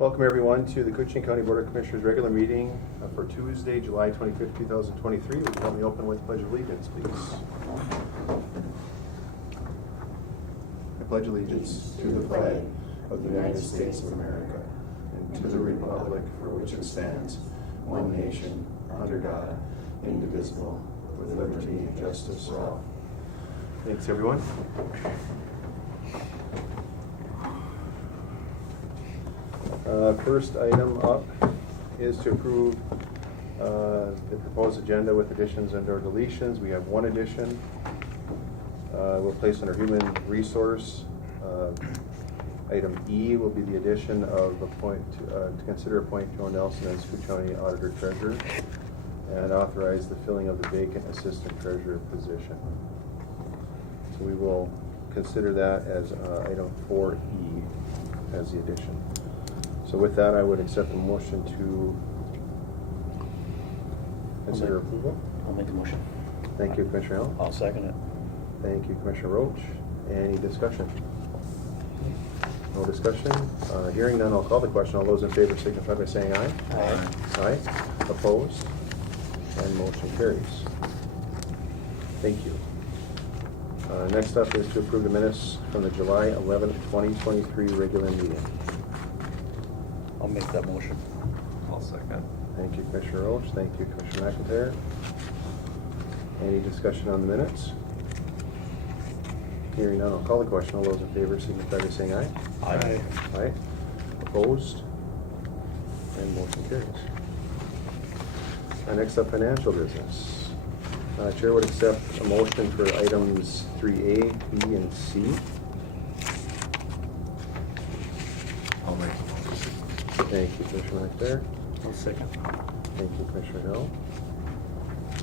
Welcome everyone to the Koochiching County Board of Commissioners regular meeting for Tuesday, July 25th, 2023. Would you help me open with the Pledge of Allegiance, please? I pledge allegiance to the flag of the United States of America and to the republic for which it stands, one nation, under God, indivisible, with liberty and justice for all. Thanks everyone. First item up is to approve the proposed agenda with additions and or deletions. We have one addition. We'll place under human resource. Item E will be the addition of to consider appointing Joe Nelson as Koochiching County Auditor Treasurer and authorize the filling of the vacant Assistant Treasurer position. So we will consider that as item 4E as the addition. So with that, I would accept a motion to consider approval. I'll make the motion. Thank you, Commissioner Hill. I'll second it. Thank you, Commissioner Roach. Any discussion? No discussion. Hearing none, I'll call the question. All those in favor signify by saying aye. Aye. Aye. Opposed? And motion carries. Thank you. Next up is to approve the minutes from the July 11th, 2023 regular meeting. I'll make that motion. I'll second. Thank you, Commissioner Roach. Thank you, Commissioner McIntyre. Any discussion on the minutes? Hearing none, I'll call the question. All those in favor signify by saying aye. Aye. Aye. Opposed? And motion carries. Next up, financial business. Chair would accept a motion for items 3A, B, and C. I'll make the motion. Thank you, Commissioner McIntyre. I'll second. Thank you, Commissioner Hill.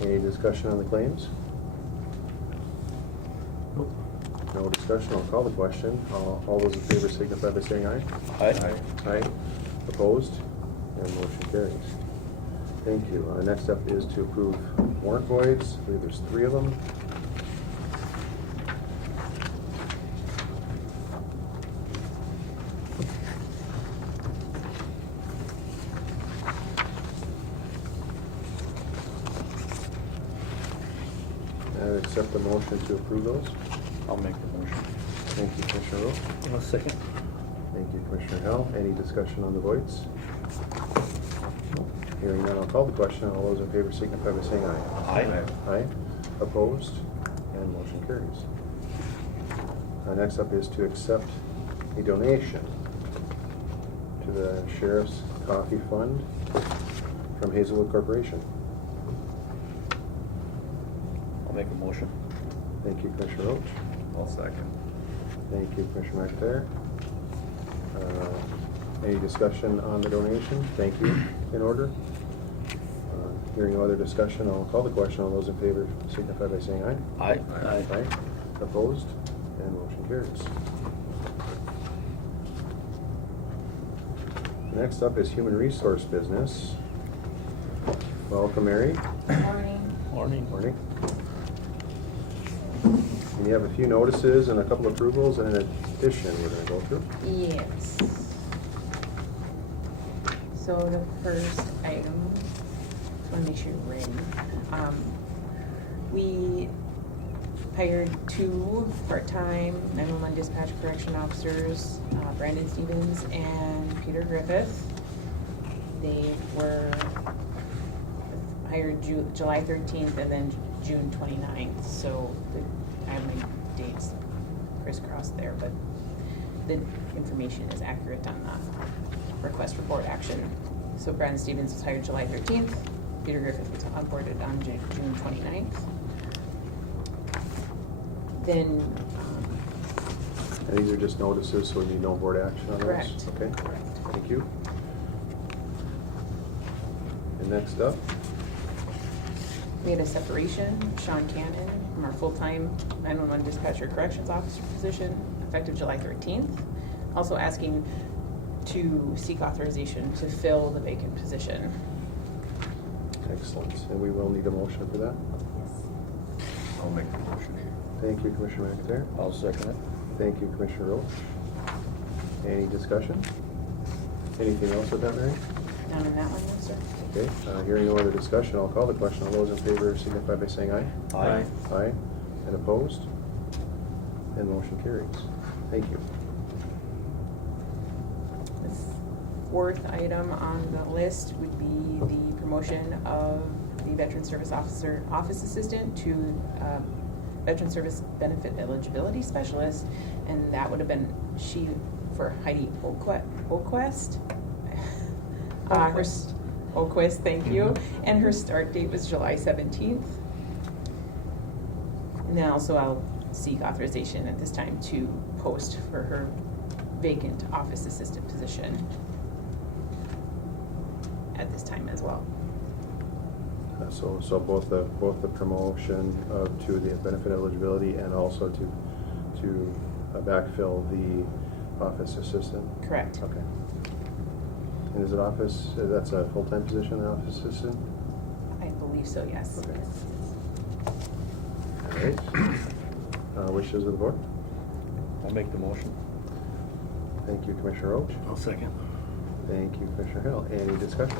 Any discussion on the claims? Nope. No discussion. I'll call the question. All those in favor signify by saying aye. Aye. Aye. Opposed? And motion carries. Thank you. Next up is to approve warrant voids. I believe there's 3 of them. I would accept the motion to approve those. I'll make the motion. Thank you, Commissioner Rowe. I'll second. Thank you, Commissioner Hill. Any discussion on the voids? Hearing none, I'll call the question. All those in favor signify by saying aye. Aye. Aye. Opposed? And motion carries. Next up is to accept a donation to the Sheriff's Coffee Fund from Hazelwood Corporation. I'll make a motion. Thank you, Commissioner Roach. I'll second. Thank you, Commissioner McIntyre. Any discussion on the donation? Thank you. In order. Hearing no other discussion, I'll call the question. All those in favor signify by saying aye. Aye. Aye. Opposed? And motion carries. Next up is human resource business. Welcome, Mary. Morning. Morning. Morning. And you have a few notices and a couple approvals and an addition we're going to go through. Yes. So the first item, just want to make sure you're ready. We hired 2 part-time 911 dispatch correction officers, Brandon Stevens and Peter Griffith. They were hired July 13th and then June 29th. So I have my dates crisscrossed there, but the information is accurate on the request for board action. So Brandon Stevens was hired July 13th. Peter Griffith was onboarded on June 29th. Then, And these are just notices, so we need no board action on those? correct. Okay. Correct. Thank you. And next up, We had a separation, Sean Cannon, from our full-time 911 dispatcher corrections officer position, effective July 13th. Also asking to seek authorization to fill the vacant position. excellent. And we will need a motion for that. I'll make the motion. Thank you, Commissioner McIntyre. I'll second it. Thank you, Commissioner Roach. Any discussion? Anything else with that, Mary? None on that one, no, sir. Okay, hearing no other discussion, I'll call the question. All those in favor signify by saying aye. Aye. Aye. And opposed? And motion carries. Thank you. The fourth item on the list would be the promotion of the Veteran Service Officer Office Assistant to Veteran Service Benefit Eligibility Specialist, and that would have been for Heidi Oquest. Oquist, thank you. And her start date was July 17th. And then also I'll seek authorization at this time to post for her vacant office assistant position at this time as well. So both the promotion to the benefit eligibility and also to backfill the office assistant? Correct. Okay. And is it office, that's a full-time position, the office assistant? I believe so, yes. Okay. All right. Wishes of the board? I'll make the motion. Thank you, Commissioner Roach. I'll second. Thank you, Commissioner Hill. Any discussion?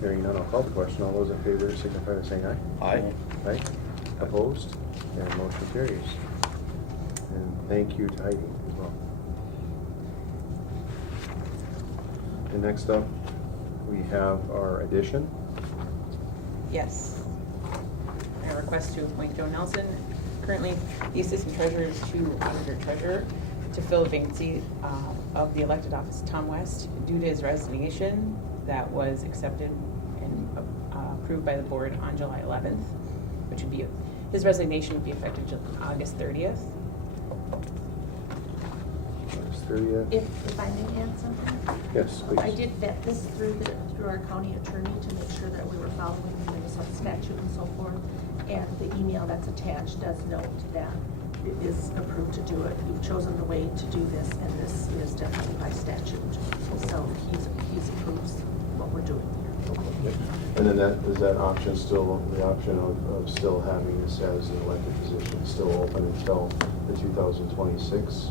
Hearing none, I'll call the question. All those in favor signify by saying aye. Aye. Aye. Opposed? And motion carries. And thank you to Heidi as well. And next up, we have our addition. Yes. I request to appoint Joe Nelson, currently the Assistant Treasurer to Auditor Treasurer, to fill a vacancy of the elected office Tom West due to his resignation that was accepted and approved by the board on July 11th, which would be, his resignation would be effective August 30th. August 30th. If I may add something? Yes, please. I did vet this through our county attorney to make sure that we were following the Minnesota statute and so forth. And the email that's attached does note that it is approved to do it. You've chosen the way to do this, and this is definitely by statute. So he's approves what we're doing here. And then is that option still, the option of still having this as an elected position still open until the 2026?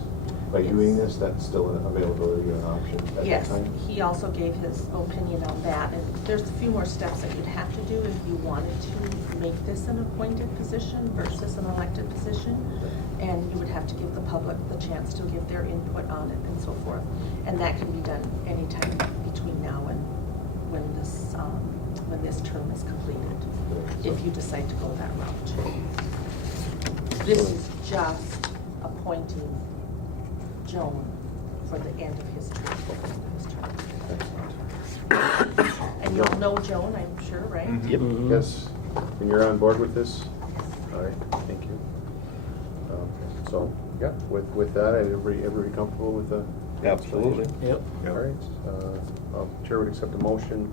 By doing this, that's still an availability or an option at that Yes, time? he also gave his opinion on that, and there's a few more steps that you'd have to do if you wanted to make this an appointed position versus an elected position. And you would have to give the public the chance to give their input on it and so forth. And that can be done anytime between now and when this term is completed, if you decide to go that route. This is just appointing Joan for the end of his term. And you'll know Joan, I'm sure, right? Yep. Yes, and you're on board with this? All right, thank you. So, yeah, with that, everybody comfortable with the? Absolutely. Yep. All right, Chair would accept a motion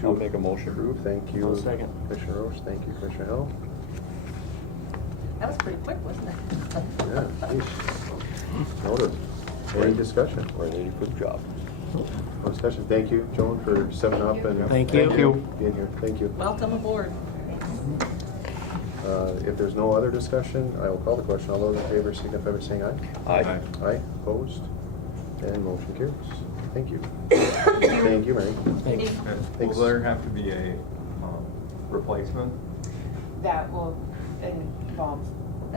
to. I'll make a motion. Approve, thank you. I'll second. Commissioner Roche, thank you, Commissioner Hill. That was pretty quick, wasn't it? Yeah, geez. Noted. Any discussion? We're ready for the job. No discussion, thank you, Joan, for stepping up and. Thank you. Being here, thank you. Welcome aboard. If there's no other discussion, I will call the question. All those in favor signify by saying aye. Aye. Aye, opposed, and motion carries. Thank you. Thank you, Mary. And Thanks. will there have to be a replacement? That will involve,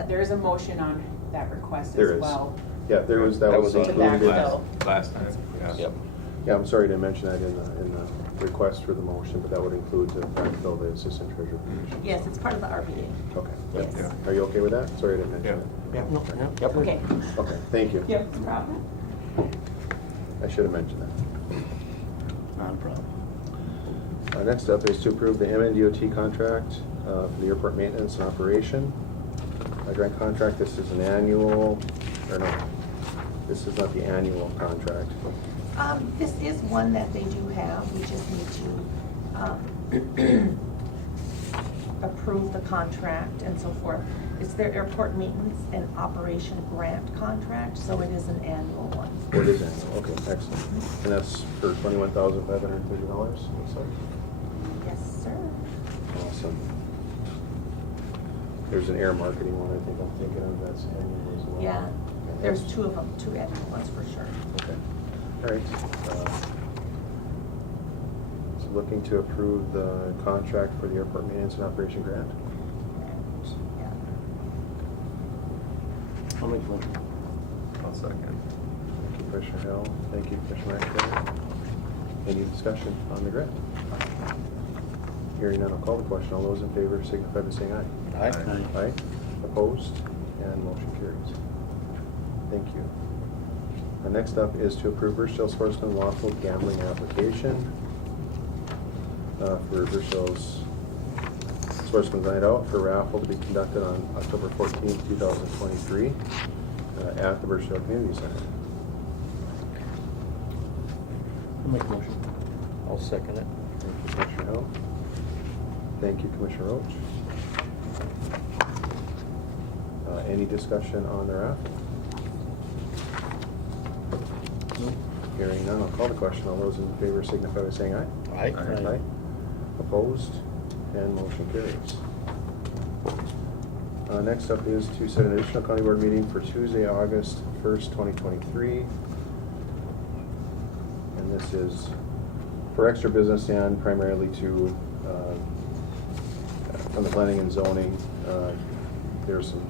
there is a motion on that request There as is. well. Yeah, that was To included. backfill. Last time, yeah. Yep. Yeah, I'm sorry to mention that in the request for the motion, but that would include to backfill the assistant treasurer position. Yes, it's part of the RBA. Okay. Yes. Yeah. Are you okay with that? Sorry I didn't mention Yeah. that. Yep. Okay. Okay, thank you. Yep, no problem. I should have mentioned that. Not a problem. Next up is to approve the MNDOT contract for the airport maintenance and operation. Grant contract, this is an annual, or no, this is not the annual contract. This is one that they do have. We just need to approve the contract and so forth. It's their airport maintenance and operation grant contract, so it is an annual one. It is annual, okay, excellent. And that's for $21,530, looks like. Yes, sir. Awesome. There's an air marketing one, I think I'm thinking of, that's annual as well. Yeah, there's two of them, two annual ones for sure. Okay. All right. So looking to approve the contract for the airport maintenance and operation grant. Yeah. I'll make the motion. I'll second. Thank you, Commissioner Hill. Thank you, Commissioner McIntyre. Any discussion on the grant? Hearing none, I'll call the question. All those in favor signify by saying aye. Aye. Aye. Opposed? And motion carries. Thank you. Next up is to approve Rochelle Sportsman lawful gambling application for Rochelle's Sportsman's Night Out for raffle to be conducted on October 14th, 2023 at the Rochelle Community Center. I'll make the motion. I'll second it. Thank you, Commissioner Hill. Thank you, Commissioner Roach. Any discussion on the raffle? Nope. Hearing none, I'll call the question. All those in favor signify by saying aye. Aye. Aye. Opposed? And motion carries. Next up is to set an additional county board meeting for Tuesday, August 1st, 2023. And this is for extra business and primarily to, from the planning and zoning, there's some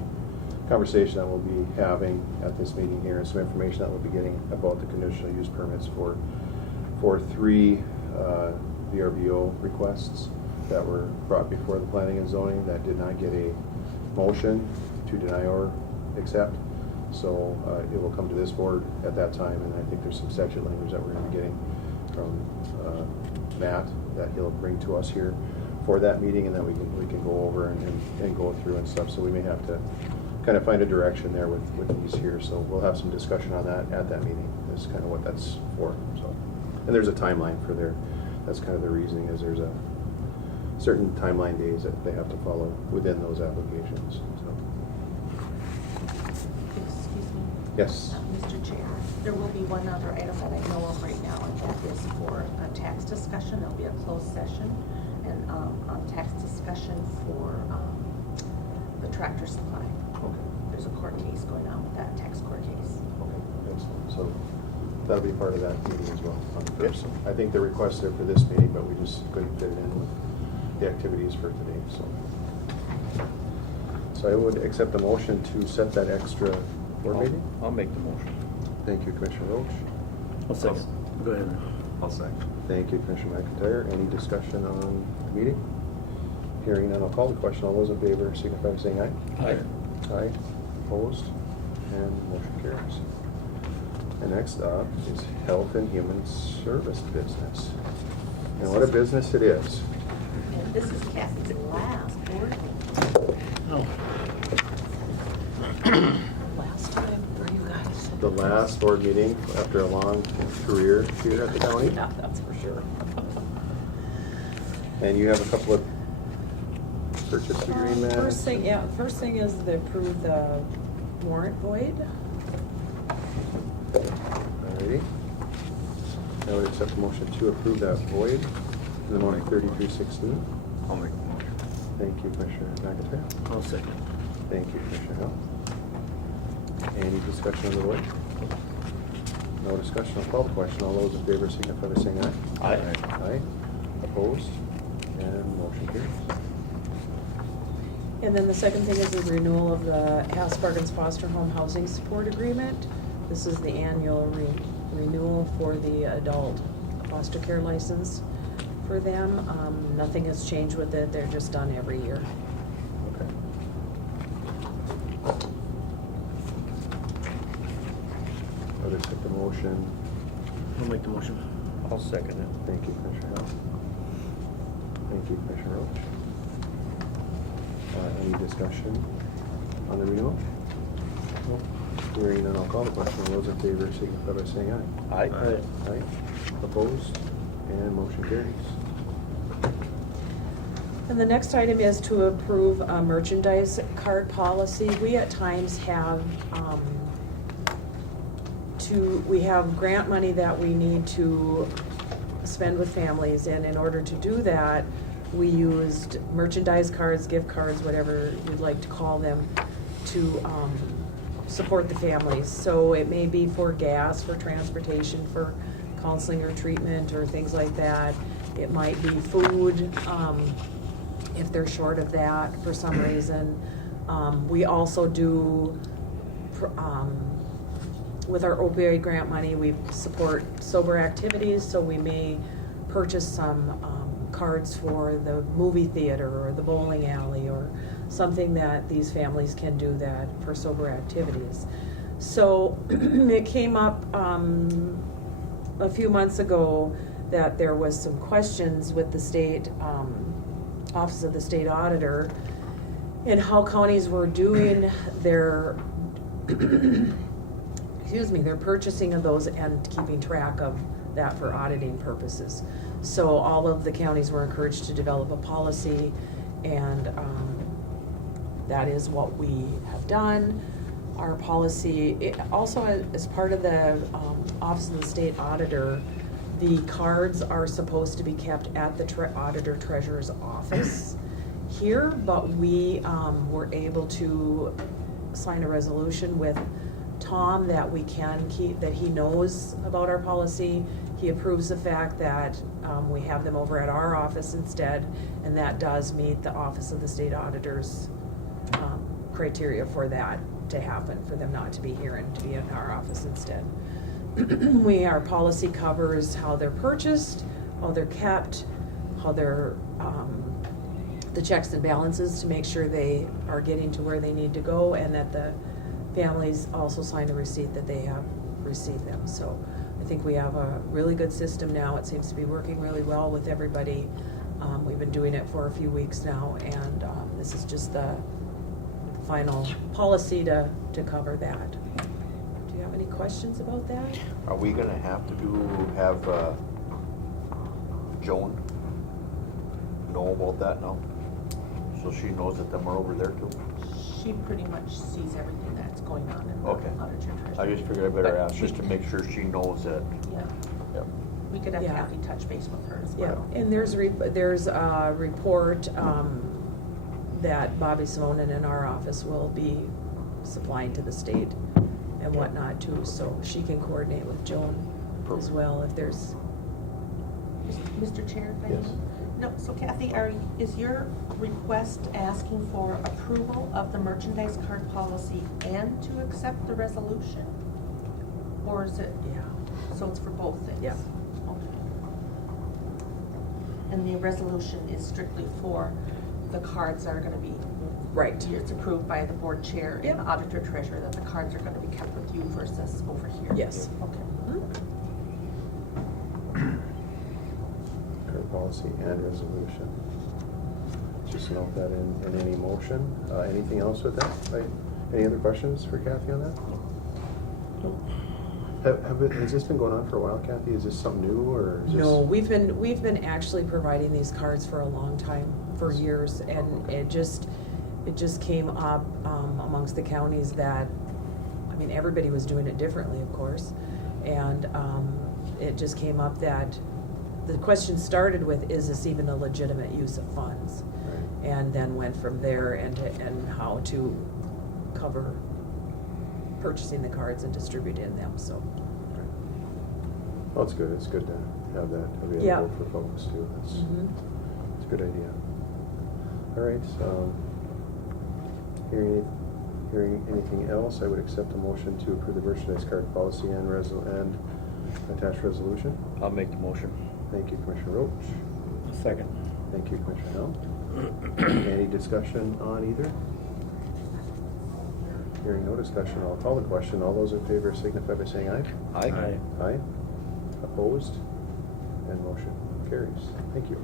conversation that we'll be having at this meeting here and some information that we'll be getting about the conditional use permits for three VRBO requests that were brought before the planning and zoning that did not get a motion to deny or accept. So it will come to this board at that time, and I think there's some section language that we're going to be getting from Matt that he'll bring to us here for that meeting, and then we can go over and go through and stuff. So we may have to kind of find a direction there with these here. So we'll have some discussion on that at that meeting. Is kind of what that's for. So, and there's a timeline for their. That's kind of the reasoning is there's a certain timeline days that they have to follow within those applications. So. Excuse me. Yes. Mr. Chair, there will be one other item that I know of right now, and that is for a tax discussion. There'll be a closed session and a tax discussion for the tractor supply. Okay. There's a court case going on with that, tax court case. Okay. Excellent. So that'll be part of that meeting as well on the first. I think the request there for this meeting, but we just couldn't fit it in with the activities for today. So I would accept a motion to set that extra board meeting. I'll make the motion. Thank you, Commissioner Roach. I'll second. Go ahead. I'll second. Thank you, Commissioner McIntyre. Any discussion on the meeting? Hearing none, I'll call the question. All those in favor signify by saying aye. Aye. Aye. Opposed? And motion carries. And next up is Health and Human Service business. And what a business it is. And this is Kathy's last board meeting. Oh. Last time for you guys. The last board meeting after a long career here at the county. Yeah, that's for sure. And you have a couple of purchase agreements. First thing is to approve the warrant void. Alrighty. I would accept the motion to approve that void in the amount of $33.16. I'll make the motion. Thank you, Commissioner McIntyre. I'll second. Thank you, Commissioner Hill. Any discussion on the void? No discussion. I'll call the question. All those in favor signify by saying aye. Aye. Aye. Opposed? And motion carries. And then the second thing is the renewal of the Hasbargen's Foster Home Housing Support Agreement. This is the annual renewal for the adult foster care license for them. Nothing has changed with it. They're just done every year. Okay. I would accept the motion. I'll make the motion. I'll second it. Thank you, Commissioner Hill. Thank you, Commissioner Roach. Any discussion on the renewal? No. Hearing none, I'll call the question. All those in favor signify by saying aye. Aye. Aye. Opposed? And motion carries. And the next item is to approve a merchandise card policy. We at times have, we have grant money that we need to spend with families, and in order to do that, we used merchandise cards, gift cards, whatever you'd like to call them, to support the families. So it may be for gas, for transportation, for counseling or treatment or things like that. It might be food, if they're short of that for some reason. We also do, with our opioid grant money, we support sober activities, so we may purchase some cards for the movie theater or the bowling alley or something that these families can do that for sober activities. So it came up a few months ago that there was some questions with the state Office of the State Auditor and how counties were doing their their purchasing of those and keeping track of that for auditing purposes. So all of the counties were encouraged to develop a policy, and that is what we have done. Our policy, it also as part of the Office of the State Auditor, the cards are supposed to be kept at the Auditor Treasurer's office here, but we were able to sign a resolution with Tom that we can keep, that he knows about our policy. He approves the fact that we have them over at our office instead, and that does meet the Office of the State Auditor's criteria for that to happen, for them not to be here and to be in our office instead. Our policy covers how they're purchased, how they're kept, how they're, the checks and balances to make sure they are getting to where they need to go, and that the families also sign a receipt that they have received them. So I think we have a really good system now. It seems to be working really well with everybody. We've been doing it for a few weeks now, and this is just the final policy to cover that. Do you have any questions about that? Are we gonna have to have Joan know about that now? So she knows that them are over there too? She pretty much sees everything that's going on in the Okay. auditor treasurer. I just figured I better ask, just to make sure she knows that. Yeah, Yep. we could have Yeah. Kathy touch base with her as Yeah, well. and there's a report that Bobby Simonin in our office will be supplying to the state and whatnot too, so she can coordinate with Joan as Perfect. well if there's. Mr. Chair, if I may? Yes. No, so Kathy, is your request asking for approval of the merchandise card policy and to accept the resolution? Or is it, Yeah. so it's for both things? Yeah. Okay. And the resolution is strictly for the cards that are gonna be. Right. It's approved by the board chair and Yep. the auditor treasurer that the cards are gonna be kept with you versus over here? Yes. Okay. Current policy and resolution. Just note that in any motion. Anything else with that? Any other questions for Kathy on that? Has this been going on for a while, Kathy? Is this something new, or is this? No, we've been actually providing these cards for a long time, for years, and it just came up amongst the counties that, I mean, everybody was doing it differently, of course, and it just came up that the question started with, is this even a legitimate use of funds? Right. And then went from there and how to cover purchasing the cards and distributing them, so. Right. Well, it's good. It's good to have that available Yeah. for folks too. It's Mhm. a good idea. All right, so hearing anything else, I would accept a motion to approve the merchandise card policy and attached resolution. I'll make the motion. Thank you, Commissioner Roach. Second. Thank you, Commissioner Hell. Any discussion on either? Hearing no discussion, I'll call the question. All those in favor signify by saying aye. Aye. Aye. Opposed? And motion carries. Thank you.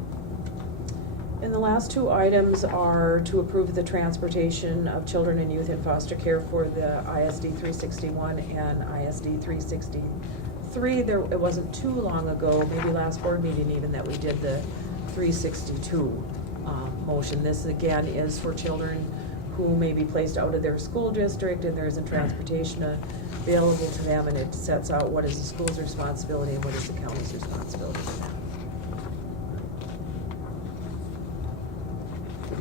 And the last two items are to approve the transportation of children and youth in foster care for the ISD 361 and ISD 363. It wasn't too long ago, maybe last board meeting even, that we did the 362 motion. This again is for children who may be placed out of their school district and there isn't transportation available to them, and it sets out what is the school's responsibility and what is the county's responsibility for that.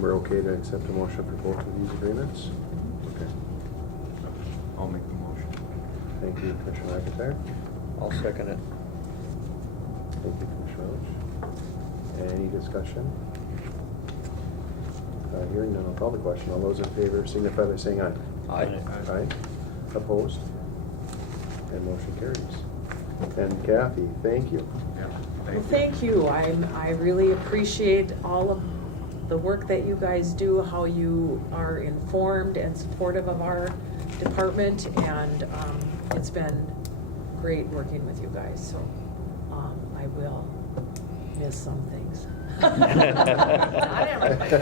We're okay to accept a motion for both of these agreements? Okay. I'll make the motion. Thank you, Commissioner McIntyre. I'll second it. Thank you, Commissioner Roach. Any discussion? Hearing none, I'll call the question. All those in favor signify by saying aye. Aye. Aye. Opposed? And motion carries. And Kathy, thank you. Yeah, Well, thank you. I really appreciate all of the work that you guys do, how you are informed and supportive of our department, and it's been great working with you guys, so I will miss some things. Not everybody.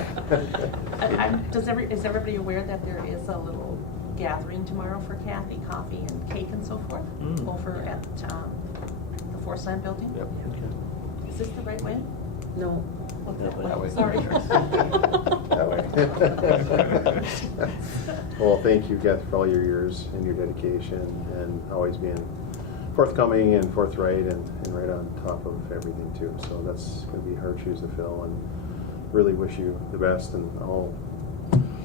Is everybody aware that there is a little gathering tomorrow for Kathy, coffee and cake and so forth? Mm. Over at the Forest Land Building? Yep. Is this the right way? No. That way. Sorry. That way. Well, thank you, Kathy, for all your years and your dedication and always being forthcoming and forthright and right on top of everything too. So that's going to be hard shoes to fill, and really wish you the best and all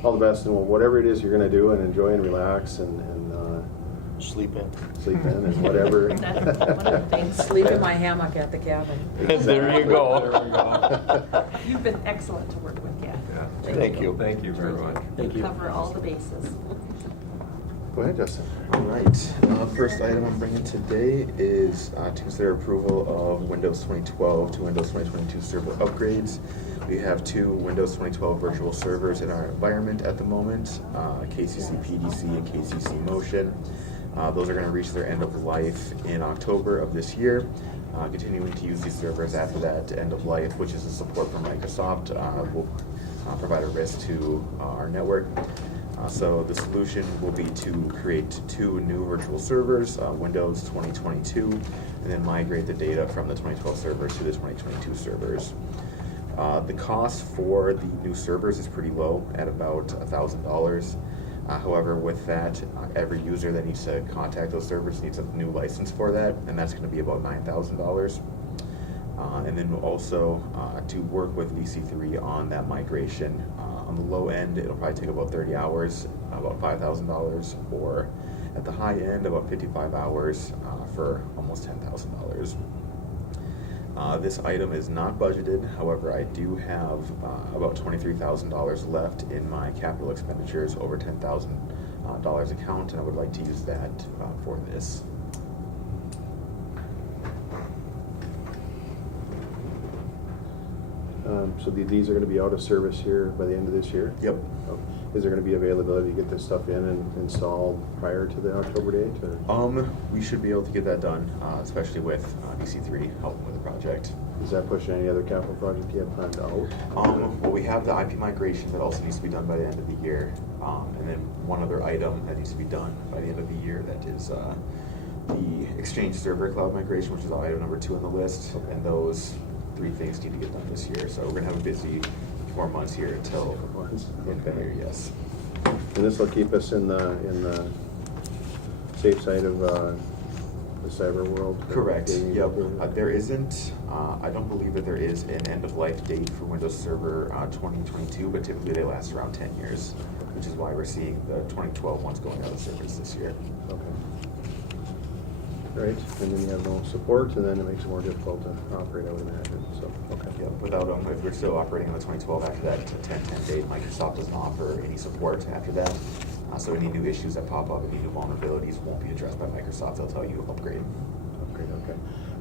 the best in whatever it is you're going to do, and enjoy and relax and Sleep in. sleep in and whatever. That's one of the things. Sleep in my hammock at the cabin. There you go. There we go. You've been excellent to work with, Kathy. Yeah. Thank you. Thank you very much. Thank you. Cover all the bases. Go ahead, Justin. All right. First item I'm bringing today is to consider approval of Windows 2012 to Windows 2022 server upgrades. We have two Windows 2012 virtual servers in our environment at the moment, KCC PDC and KCC Motion. Those are going to reach their end of life in October of this year. Continuing to use these servers after that end of life, which is the support from Microsoft, will provide a risk to our network. So the solution will be to create two new virtual servers, Windows 2022, and then migrate the data from the 2012 servers to the 2022 servers. The cost for the new servers is pretty low at about $1,000. However, with that, every user that needs to contact those servers needs a new license for that, and that's going to be about $9,000. And then also to work with VC3 on that migration. On the low end, it'll probably take about 30 hours, about $5,000, or at the high end, about 55 hours for almost $10,000. This item is not budgeted. However, I do have about $23,000 left in my capital expenditures over $10,000 account, and I would like to use that for this. So these are going to be out of service here by the end of this year? Yep. Oh, is there going to be availability to get this stuff in and installed prior to the October date? Or? We should be able to get that done, especially with VC3 helping with the project. Does that push any other capital project you have planned out? Well, we have the IP migration that also needs to be done by the end of the year, and then one other item that needs to be done by the end of the year, that is the Exchange Server Cloud migration, which is item number 2 on the list, Okay. and those 3 things need to get done this year. So we're gonna have a busy 4 months here until the end of the year, yes. And this will keep us in the safe side of the cyber world? Correct, Gaming yep. world? There isn't, I don't believe that there is an end-of-life date for Windows Server 2022, but typically they last around 10 years, which is why we're seeing the 2012 ones going out of service this year. Okay. Right, and then you have no support, and then it makes it more difficult to operate, I would imagine, so, okay. Yeah, without them, if we're still operating on the 2012 after that 10-10 date, Microsoft doesn't offer any support after that. So any new issues that pop up, any new vulnerabilities won't be addressed by Microsoft. They'll tell you to upgrade. Upgrade, okay.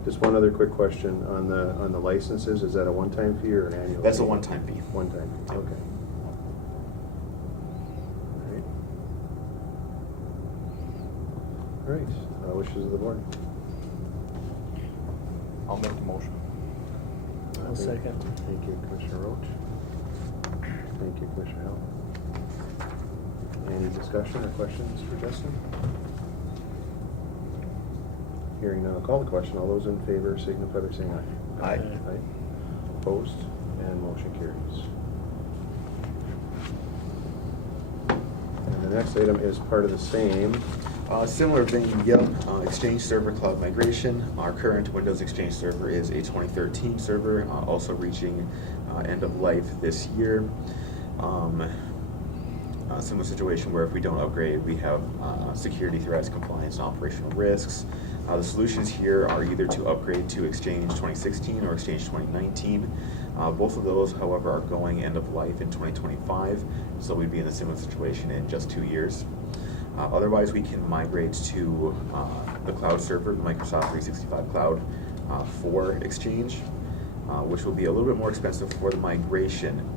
Just one other quick question on the licenses. Is that a one-time fee or an annual? That's a fee? one-time fee. One-time, fee, okay. All right. All right, wishes of the board. I'll make the motion. I'll second. Thank you, Commissioner Roach. Thank you, Commissioner Howell. Any discussion or questions for Justin? Hearing none, I'll call the question. All those in favor signify by saying aye. Aye. Aye. Opposed? And motion carries. And the next item is part of the same. Similar vein, yep. Exchange Server Cloud migration. Our current Windows Exchange Server is a 2013 server, also reaching end of life this year. a similar situation where if we don't upgrade, we have security threats, compliance, and operational risks. The solutions here are either to upgrade to Exchange 2016 or Exchange 2019. Both of those, however, are going end of life in 2025, so we'd be in a similar situation in just 2 years. Otherwise, we can migrate to the cloud server, the Microsoft 365 Cloud for Exchange, which will be a little bit more expensive for the migration,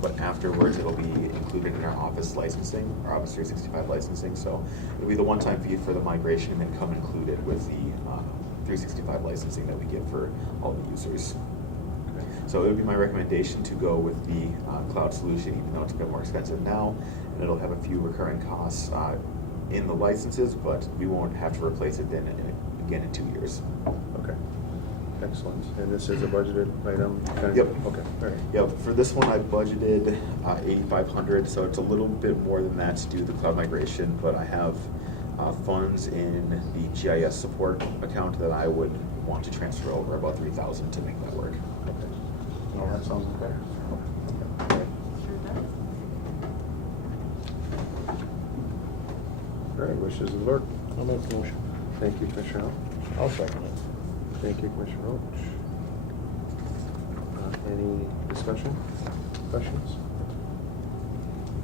but afterwards it'll be included in our Office licensing, our Office 365 licensing. So it'll be the one-time fee for the migration and then come included with the 365 licensing that we give for all the users. So it would be my recommendation to go with the cloud solution, even though it's a bit more expensive now, and it'll have a few recurring costs in the licenses, but we won't have to replace it then again in 2 years. Okay, excellent. And this is a budgeted item? Yep. Okay, all right. Yep, for this one I budgeted $8,500, so it's a little bit more than that to do the cloud migration, but I have funds in the GIS support account that I would want to transfer over, about $3,000 to make that work. Okay. Well, that sounds fair. Okay. All right, wishes of the board. I'll make the motion. Thank you, Commissioner Hall. I'll second it. Thank you, Commissioner Roach. Any discussion, questions?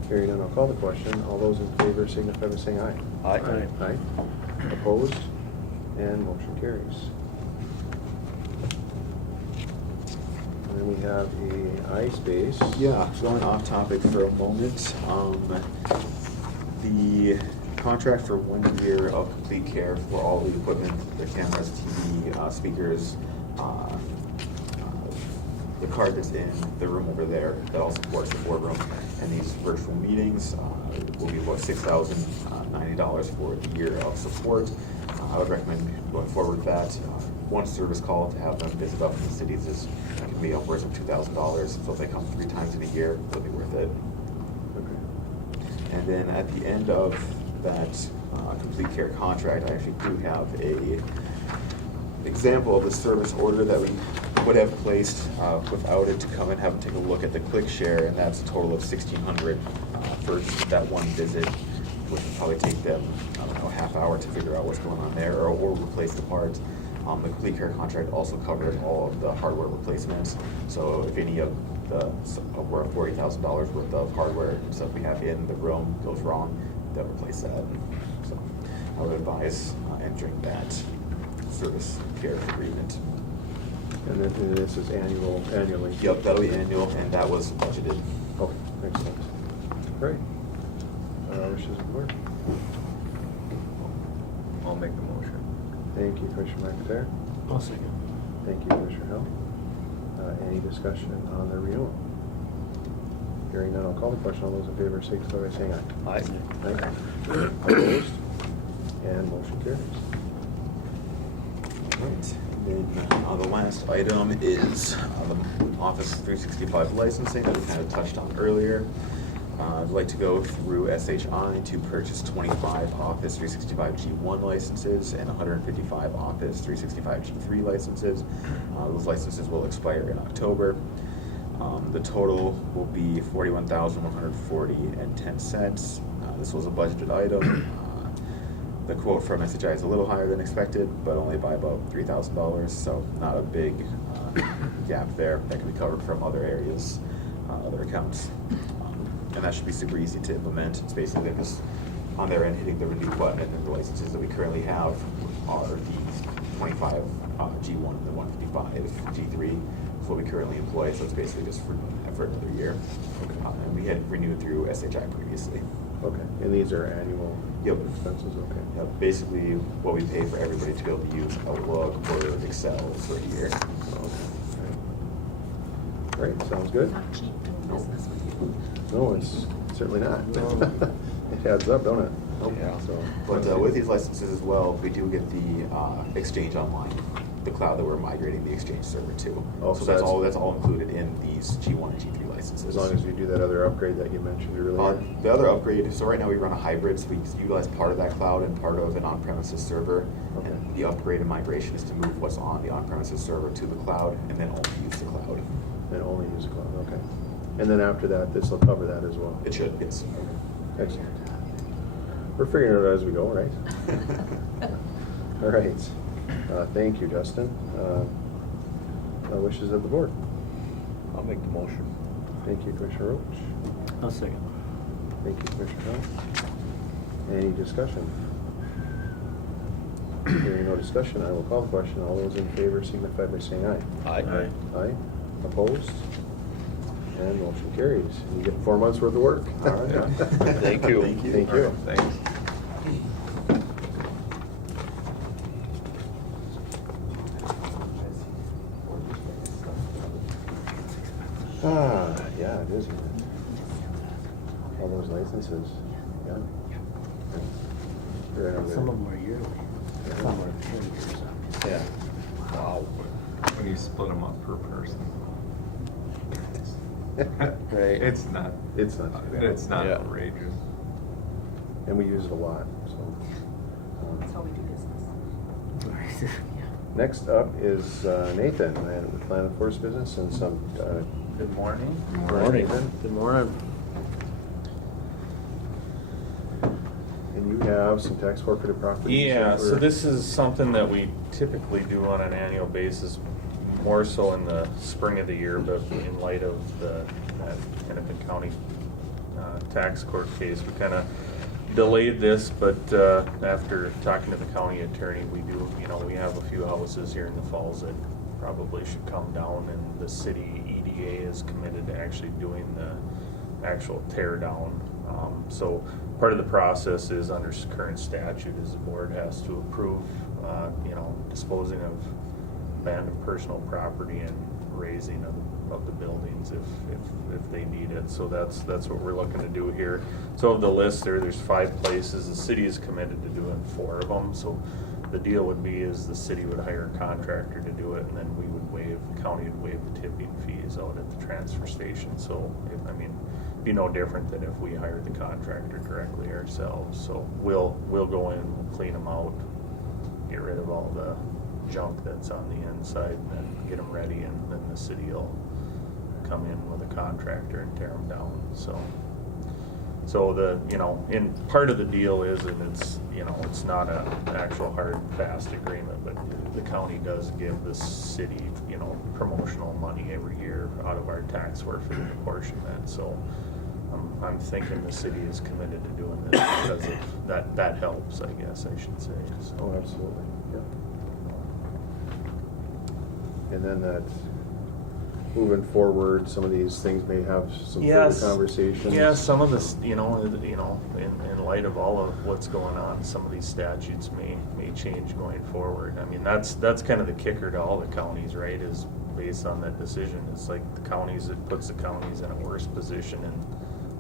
Hearing none, I'll call the question. All those in favor signify by saying aye. Aye. Aye. Opposed? And motion carries. And then we have a iSpace. Yeah, going off topic for a moment. The contract for 1 year of complete care for all the equipment, the cameras, TV, speakers, the card that's in the room over there that also supports the boardroom, and these virtual meetings will be about $6,090 for the year of support. I would recommend going forward with that. One service call to have them visit up in the cities is can be upwards of $2,000. So if they come 3 times in a year, it'll be worth it. Okay. And then at the end of that complete care contract, I actually do have a example of the service order that we would have placed without it, to come and have them take a look at the click share, and that's a total of $1,600 for that one visit, which would probably take them, I don't know, a half hour to figure out what's going on there or replace the parts. The complete care contract also covers all of the hardware replacements, so if any of the over $40,000 worth of hardware and stuff we have in the room goes wrong, they'll replace that. So I would advise entering that service care agreement. And then this is annually? Yep, that'll be annual, and that was budgeted. Okay, excellent. Great. Wishes of the board. I'll make the motion. Thank you, Commissioner McIntyre. I'll second. Thank you, Commissioner Hill. Any discussion on the renewal? Hearing none, I'll call the question. All those in favor signify by saying aye. Aye. Aye. Opposed? And motion carries. Right. And then the last item is the Office 365 licensing that we kind of touched on earlier. I'd like to go through SHI to purchase 25 Office 365 G1 licenses and 155 Office 365 G3 licenses. Those licenses will expire in October. The total will be $41,140.10. This was a budgeted item. The quote from SHI is a little higher than expected, but only by about $3,000, so not a big gap there. That can be covered from other areas, other accounts. And that should be super easy to implement. It's basically just on their end hitting the renew button, and then the licenses that we currently have are the 25 G1 and the 155 G3 is what we currently employ, so it's basically just for another year. And we had renewed through SHI previously. Okay, and these are annual Yep. expenses, okay. Basically what we pay for everybody to be able to use Outlook or Excel for a year. Okay, great, sounds good. Not cheap doing business with you. No, it's certainly not. It adds up, don't it? Yeah. So, But with these licenses as well, we do get the Exchange Online, the cloud that we're migrating the Exchange server to. Oh, So so that's that's- all included in these G1 and G3 licenses. as long as we do that other upgrade that you mentioned earlier. The other upgrade, so right now we run a hybrid, so we utilize part of that cloud and part of an on-premises server. Okay. And the upgrade and migration is to move what's on the on-premises server to the cloud and then only use the cloud. And only use the cloud, okay. And then after that, this will cover that as well? It should, yes. Excellent. We're figuring it out as we go, right? All right. Thank you, Justin. Wishes of the board. I'll make the motion. Thank you, Commissioner Roach. I'll second. Thank you, Commissioner Hill. Any discussion? Hearing no discussion, I will call the question. All those in favor signify by saying aye. Aye. Aye. Opposed? And motion carries. You get 4 months worth of work. All right. Thank you. Thank you. Thank you. Thanks. Yeah, it is. Isn't it? All those licenses, yeah. Right over Some there. of them are yearly, some are 10 years. Yeah. Wow. When you split them up per person. Right. It's not, It's not too bad. it's not Yeah. outrageous. And we use it a lot, so. That's how we do business. Next up is Nathan, with Land and Forest Business and some. Good morning. Morning. Nathan. Good morning. And you have some tax forfeited properties. Yeah, that so were- this is something that we typically do on an annual basis, more so in the spring of the year, but in light of that Hennepin County tax court case, we kind of delayed this, but after talking to the county attorney, we do, we have a few houses here in the falls that probably should come down, and the city EDA is committed to actually doing the actual tear down. So part of the process is under current statute is the board has to approve, disposing of abandoned personal property and raising of the buildings if they need it. So that's what we're looking to do here. So of the list there's 5 places. The city is committed to doing 4 of them. So the deal would be is the city would hire a contractor to do it, and then we would the county would waive the tipping fees out at the transfer station. So it'd be no different than if we hired the contractor directly ourselves. So we'll go in, we'll clean them out, get rid of all the junk that's on the inside, and then get them ready, and then the city will come in with a contractor and tear them down. So the, in part of the deal is, and it's not an actual hard and fast agreement, but the county does give the city, promotional money every year out of our tax forfeited apportionment. So I'm thinking the city is committed to doing this because of that helps, I guess I should say. So. Oh, absolutely, yeah. And then that, moving forward, some of these things may have some further conversations. Yeah, some of this, in light of all of what's going on, some of these statutes may change going forward. I mean, that's kind of the kicker to all the counties, right? Is based on that decision. It's like the counties, it puts the counties in a worse position in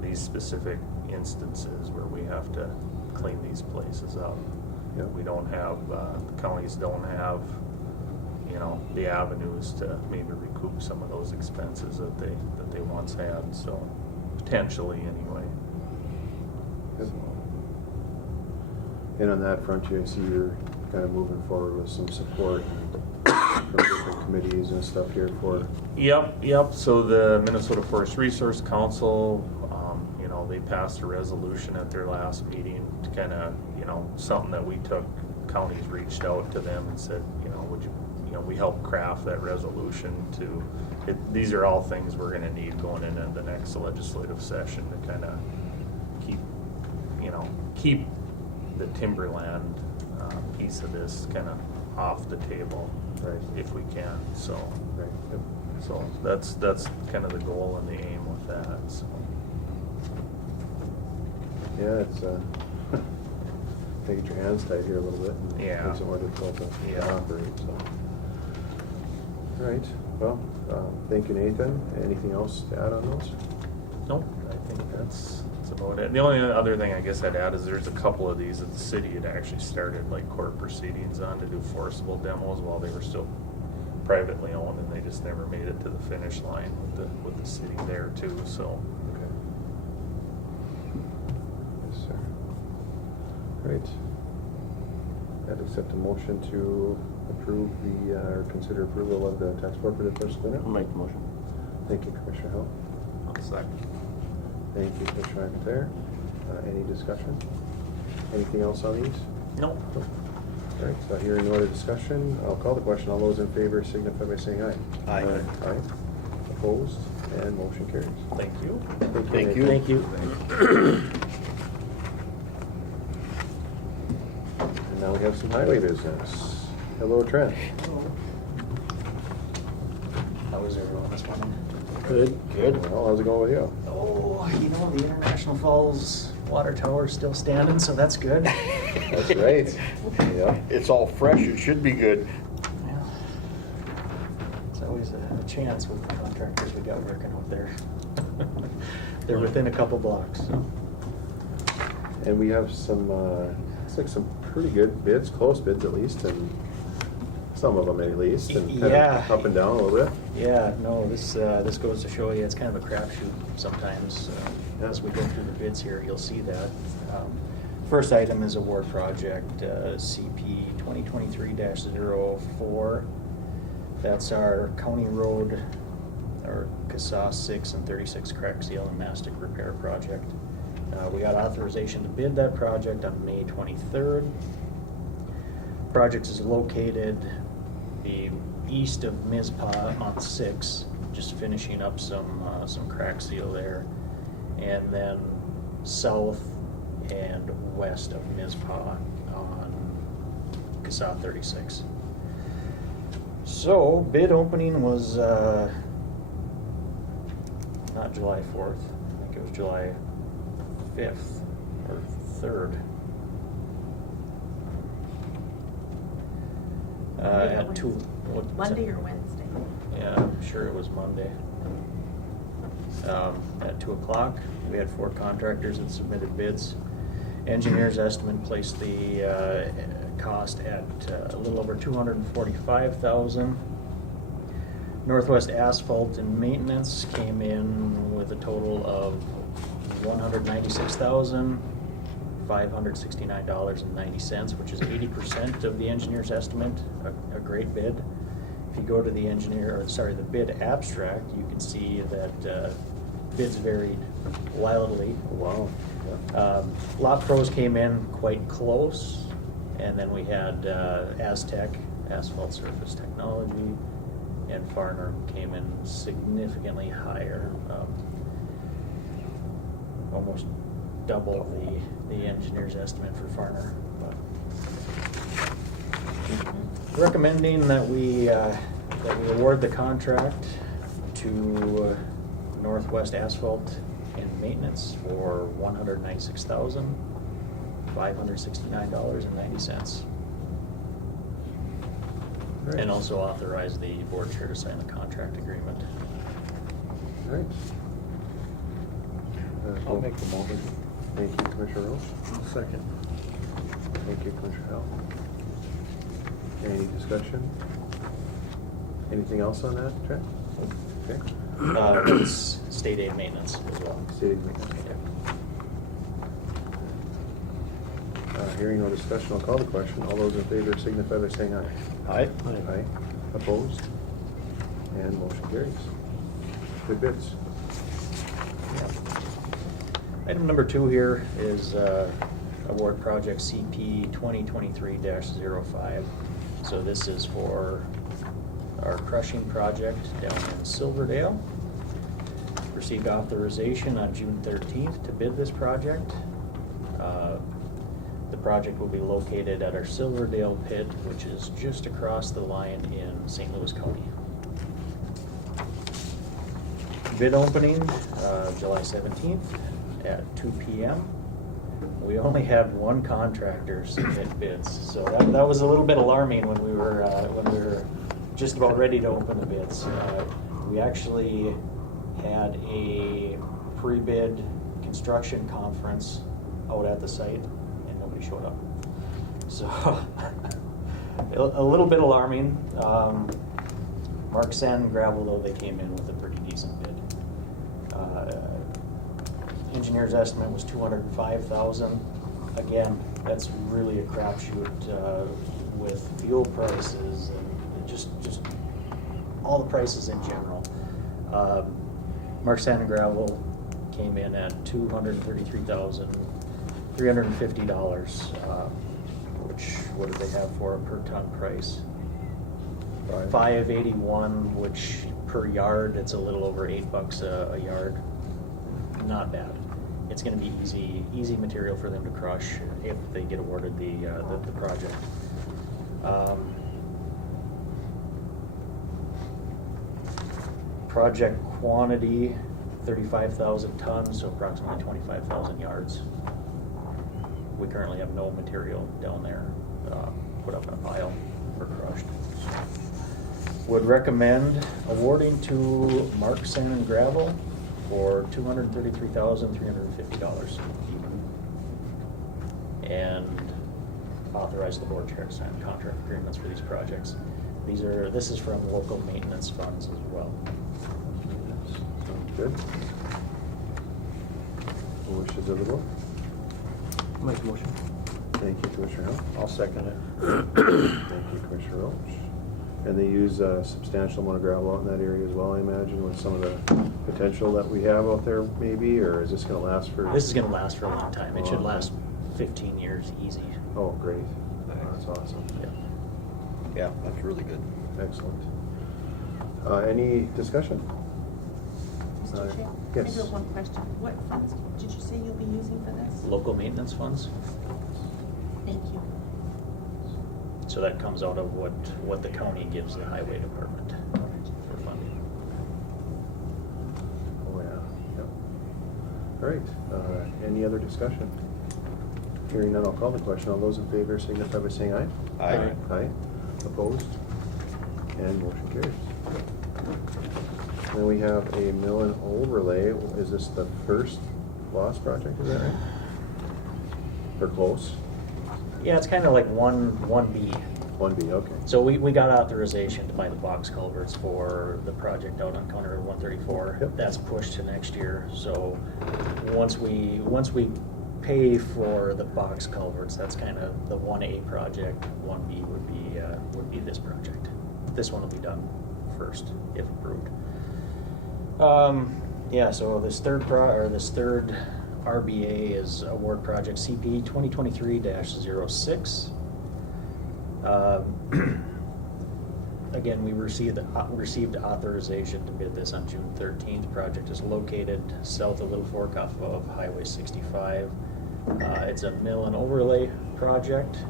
these specific instances where we have to clean these places up. Yeah. We don't have, the counties don't have, the avenues to maybe recoup some of those expenses that they once had, so potentially anyway. Good. And on that front, you see you're kind of moving forward with some support from different committees and stuff here for. Yep. So the Minnesota Forest Resource Council, they passed a resolution at their last meeting to kind of, something that we took. Counties reached out to them and said, would you, we helped craft that resolution these are all things we're going to need going into the next legislative session to kind of keep the timberland piece of this kind of off the table, Right. if we can. So, Right. Yep. so that's kind of the goal and the aim with that. So. Yeah, it's take your hands tight here a little bit. And Yeah. Makes it more difficult to Yeah. operate. So. All right. Well, thank you, Nathan. Anything else to add on those? Nope, I think that's about it. The only other thing I guess I'd add is there's a couple of these that the city had actually started like court proceedings on to do forcible demos while they were still privately owned, and they just never made it to the finish line with the city there too. So. Okay. Yes, sir. Great. I'd accept a motion to approve or consider approval of the tax forfeited first cleanup. I'll make the motion. Thank you, Commissioner Hill. I'll second. Thank you, Commissioner McIntyre. Any discussion? Anything else on these? No. All right, so hearing no other discussion, I'll call the question. All those in favor signify by saying aye. Aye. Aye. Opposed? And motion carries. Thank you. Thank Nate. you. Thank you. And now we have some highway business. Hello, Trent. How was everyone this morning? Good. Good. Well, how's it going with you? Oh, you know, the International Falls Water Tower's still standing, so that's good. That's right. Yeah. It's all fresh, it should be good. Well, it's always a chance with the contractors we got working out there. They're within a couple blocks, so. And we have some, looks like some pretty good bids, close bids at least, and some of them at least, and kind Yeah. of up and down a little bit. Yeah, no, this goes to show you, it's kind of a crapshoot sometimes. As we go through the bids here, you'll see that. First item is award project CP 2023-04. That's our county road, our CASA 6 and 36 crack seal and mastic repair project. We got authorization to bid that project on May 23rd. Project is located the east of Mizpah on 6, just finishing up some crack seal there, and then south and west of Mizpah on CASA 36. So bid opening was not July 4th, I think it was July 5th or 3rd. At 2. Monday or Wednesday? Yeah, I'm sure it was Monday. At 2 o'clock, we had 4 contractors that submitted bids. Engineers estimate placed the cost at a little over $245,000. Northwest Asphalt and Maintenance came in with a total of $196,569.90, which is 80% of the engineer's estimate. A great bid. If you go to the the bid abstract, you can see that bids varied wildly. Wow. Lot Pros came in quite close, and then we had Aztec, Asphalt Surface Technology, and Farner came in significantly higher, almost double the engineer's estimate for Farner. But recommending that we award the contract to Northwest Asphalt and Maintenance for $196,569.90. Right. And also authorize the board chair to sign the contract agreement. All right. I'll make the motion. Thank you, Commissioner Roche. Second. Thank you, Commissioner Howell. Any discussion? Anything else on that, Trent? Okay. It's state aid maintenance as well. Stated maintenance. Hearing no discussion, I'll call the question. All those in favor signify by saying aye. Aye. Aye. Opposed? And motion carries. Good bids. Item number 2 here is award project CP 2023-05. So this is for our crushing project down in Silverdale. Received authorization on June 13th to bid this project. The project will be located at our Silverdale pit, which is just across the line in St. Louis County. Bid opening, July 17th at 2 p.m. We only had 1 contractor submit bids, so that was a little bit alarming when we were just about ready to open the bids. We actually had a pre-bid construction conference out at the site, and nobody showed up. So a little bit alarming. Mark Sand and Gravel, though, they came in with a pretty decent bid. Engineer's estimate was $205,000. Again, that's really a crapshoot with fuel prices and just all the prices in general. Mark Sand and Gravel came in at $233,000 $350, which, what do they have for a per ton price? $581, which per yard, it's a little over $8 a yard. Not bad. It's gonna be easy material for them to crush if they get awarded the project. Project quantity, 35,000 tons, so approximately 25,000 yards. We currently have no material down there put up in a pile or crushed. Would recommend awarding to Mark Sand and Gravel for $233,350. And authorize the board chair to sign contract agreements for these projects. This is from local maintenance funds as well. Sounds good. What wishes of the board? Make a motion. Thank you, Commissioner Hill. I'll second it. Thank you, Commissioner Roach. And they use a substantial amount of gravel out in that area as well, I imagine, with some of the potential that we have out there maybe, or is this gonna last for? This is gonna last for a long time. It should last 15 years easy. Oh, great. Oh, that's awesome. Yeah, that's really good. Excellent. Any discussion? Mr. Chair? Yes. I do have one question. What funds did you say you'll be using for this? Local maintenance funds, Thank you. so that comes out of what the county gives the highway department for funding. Oh, yeah. Yep. All right. Any other discussion? Hearing none, I'll call the question. All those in favor signify by saying aye. Aye. Aye. Opposed? And motion carries. Then we have a mill and overlay. Is this the first loss project, is that right? Or close? Yeah, it's kind of like 1B. 1B, okay. So we got authorization to buy the box culverts for the project out on County Road 134. Yep. That's pushed to next year. So once we pay for the box culverts, that's kind of the 1A project. 1B would be this project. This one will be done first, if approved. Yeah. So this third RBA is award project CP 2023-06. Again, we received authorization to bid this on June 13th. Project is located south of Little Fork off of Highway 65. It's a mill and overlay project,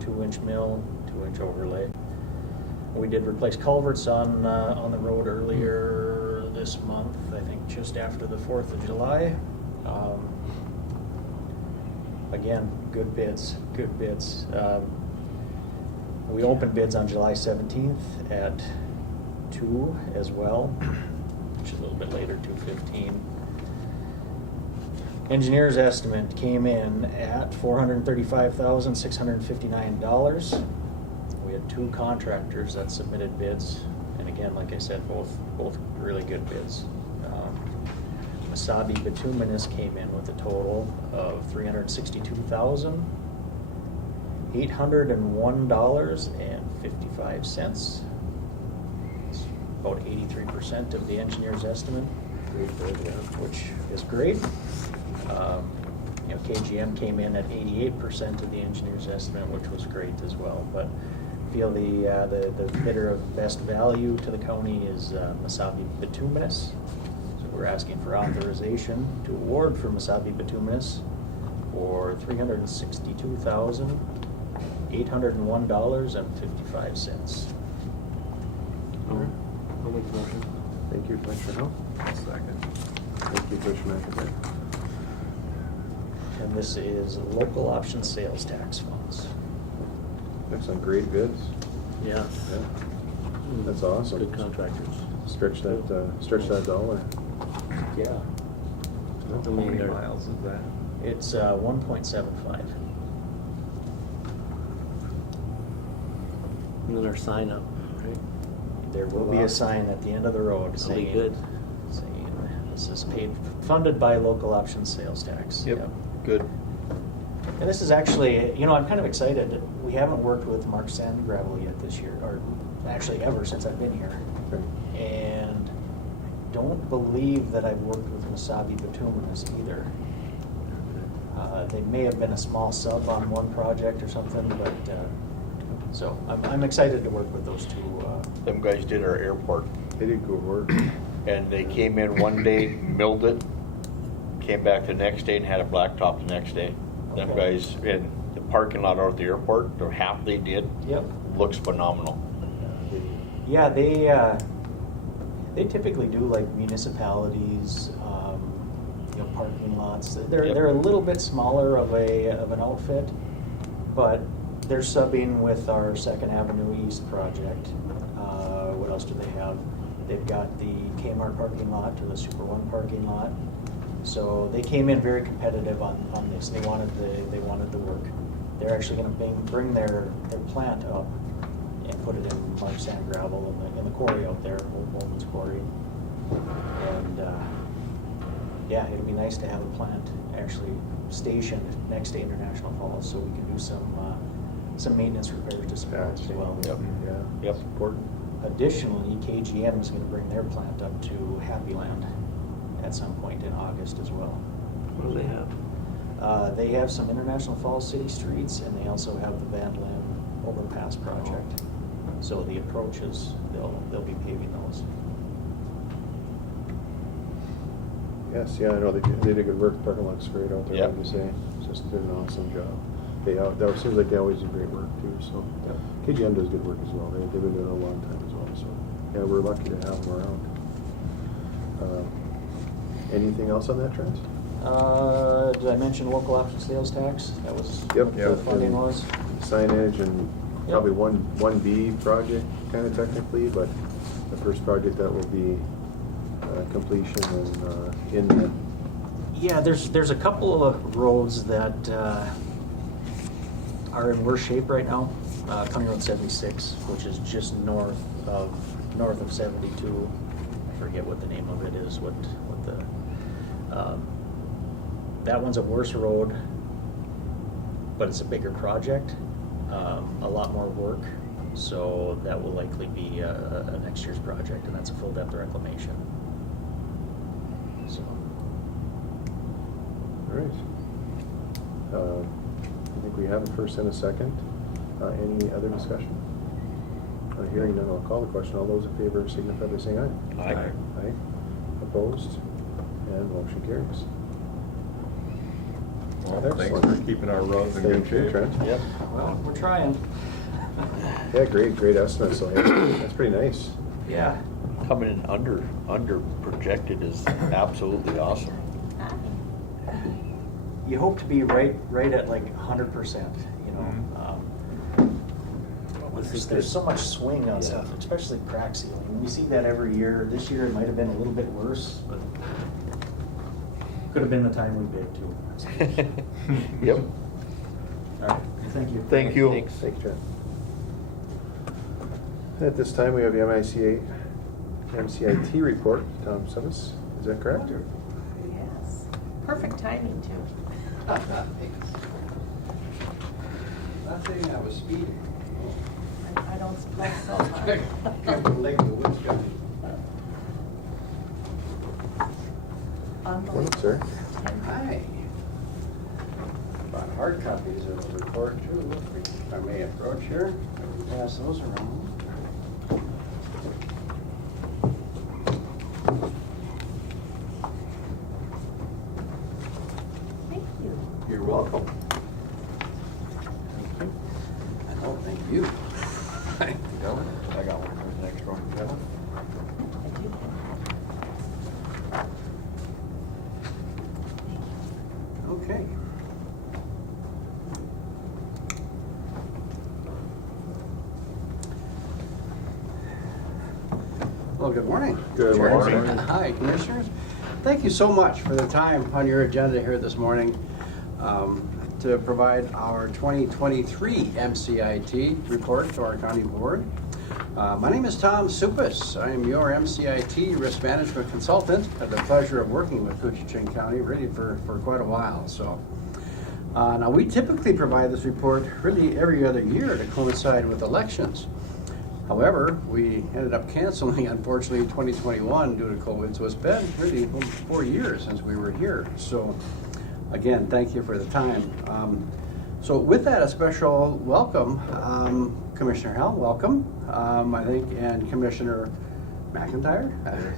2-inch mill, 2-inch overlay. We did replace culverts on the road earlier this month, I think just after the 4th of July. Again, good bids. We opened bids on July 17th at 2 as well, which is a little bit later, 2:15. Engineer's estimate came in at $435,659. We had 2 contractors that submitted bids, and again, like I said, both really good bids. Wasabi Bituminous came in with a total of $362,801.55. It's about 83% of the engineer's estimate, which is great. KGM came in at 88% of the engineer's estimate, which was great as well. But I feel the bidder of best value to the county is Wasabi Bituminous. So we're asking for authorization to award for Wasabi Bituminous for $362,801.55. I'll make the motion. Thank you, Commissioner Hill. Second. Thank you, Commissioner McIntyre. And this is local option sales tax funds. Excellent, great bids. Yeah. Yeah. That's awesome. Good contractors. Stretch that dollar. Yeah. How How many many are- miles is that? It's 1.75. And then our sign up, right? There will be a sign at the end of the road That'll be saying, good. this is funded by local option sales tax. Yep, good. And this is actually, I'm kind of excited. We haven't worked with Mark Sand and Gravel yet this year, or actually ever since I've been here. Okay. And I don't believe that I've worked with Wasabi Bituminous either. They may have been a small sub on one project or something, but, so I'm excited to work with those two. Them guys did our airport, They did good work. and they came in one day, milled it, came back the next day and had it blacktop the next day. Them Okay. guys in the parking lot out at the airport, the half they did, Yep. looks phenomenal. Yeah, they typically do like municipalities, you know, parking lots. They're Yep. they're a little bit smaller of an outfit, but they're subbing with our Second Avenue East project. What else do they have? They've got the Kmart parking lot or the Super One parking lot. So they came in very competitive on this. They wanted the work. They're actually going to bring their plant up and put it in large sand gravel in the quarry out there, Old Bowman's Quarry. And yeah, it'd be nice to have a plant actually stationed next to International Falls, so we can do some maintenance repairs to support as well. Yep. Yeah. Yep. It's important. Additionally, KGM is going to bring their plant up to Happy Land at some point in August as well. What do they have? They have some International Falls city streets, and they also have the Van Lim Overpass project. So the approaches, they'll be paving those. Yes, yeah, I know, they did good work, parking lot's great out there, Yep. like you say, just did an awesome job. That seems like they always do great work too, so. KGM does good work as well, they've been doing it a long time as well, so, yeah, we're lucky to have them around. Anything else on that, Trent? Did I mention local option sales tax? That was Yep. what the funding was? Signage and Yep. probably one B project, kind of technically, but the first project that will be completion and in the. Yeah, there's a couple of roads that are in worse shape right now. County Road 76, which is just north of 72. I forget what the name of it is. What the that one's a worse road, but it's a bigger project, a lot more work. So that will likely be a next year's project, and that's a full depth reclamation. So. All right. I think we have a first and a second. Any other discussion? Hearing none, I'll call the question. All those in favor signify by saying aye. Aye. Aye. Opposed? And motion carries. Well, thanks for keeping our roads in good Thank you, shape. Trent. Yep. Well, we're trying. Yeah, great estimate, so that's pretty nice. Yeah. Coming in under projected is absolutely awesome. You hope to be right at like 100%, you know. There's so much swing on stuff, especially crack sealing. We see that every year. This year it might have been a little bit worse, but could have been the time we bid too. Yep. All right, thank you. Thank you. Thanks, Trent. At this time, we have the MCIT report. Tom Summers, is that correct? Yes. Perfect timing, too. Nothing, I was speeding. I don't suppose so. Can't believe the woods got me. Morning, sir. Hi. Bought hard copies of the report too. If I may approach here, I can pass those around. Thank you. You're welcome. Oh, thank you. I got one for the next one. I do. Okay. Well, good morning. Good morning. Morning. Hi, Commissioners. Thank you so much for the time on your agenda here this morning to provide our 2023 MCIT report to our county board. My name is Tom Supis. I am your MCIT risk management consultant. I have the pleasure of working with Koochiching County really for quite a while. So now we typically provide this report really every other year to coincide with elections. However, we ended up canceling, unfortunately, 2021 due to COVID, so it's been really almost 4 years since we were here. So again, thank you for the time. So with that, a special welcome, Commissioner Hell, welcome, I think, and Commissioner McIntyre,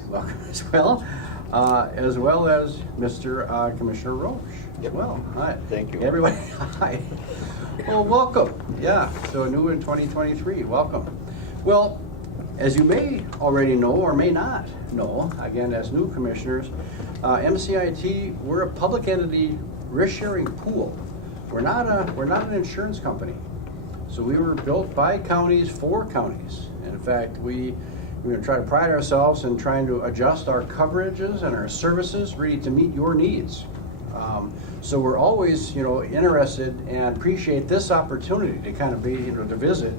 welcome as well as Mr. Commissioner Roche as well. Hi. Thank you. Everybody, hi. Well, welcome. Yeah, so new in 2023, welcome. Well, as you may already know or may not know, again, as new commissioners, MCIT, we're a public entity risk-sharing pool. We're not an insurance company. So we were built by counties for counties. And in fact, we're going to try to pride ourselves in trying to adjust our coverages and our services really to meet your needs. So we're always, interested and appreciate this opportunity to kind of be, to visit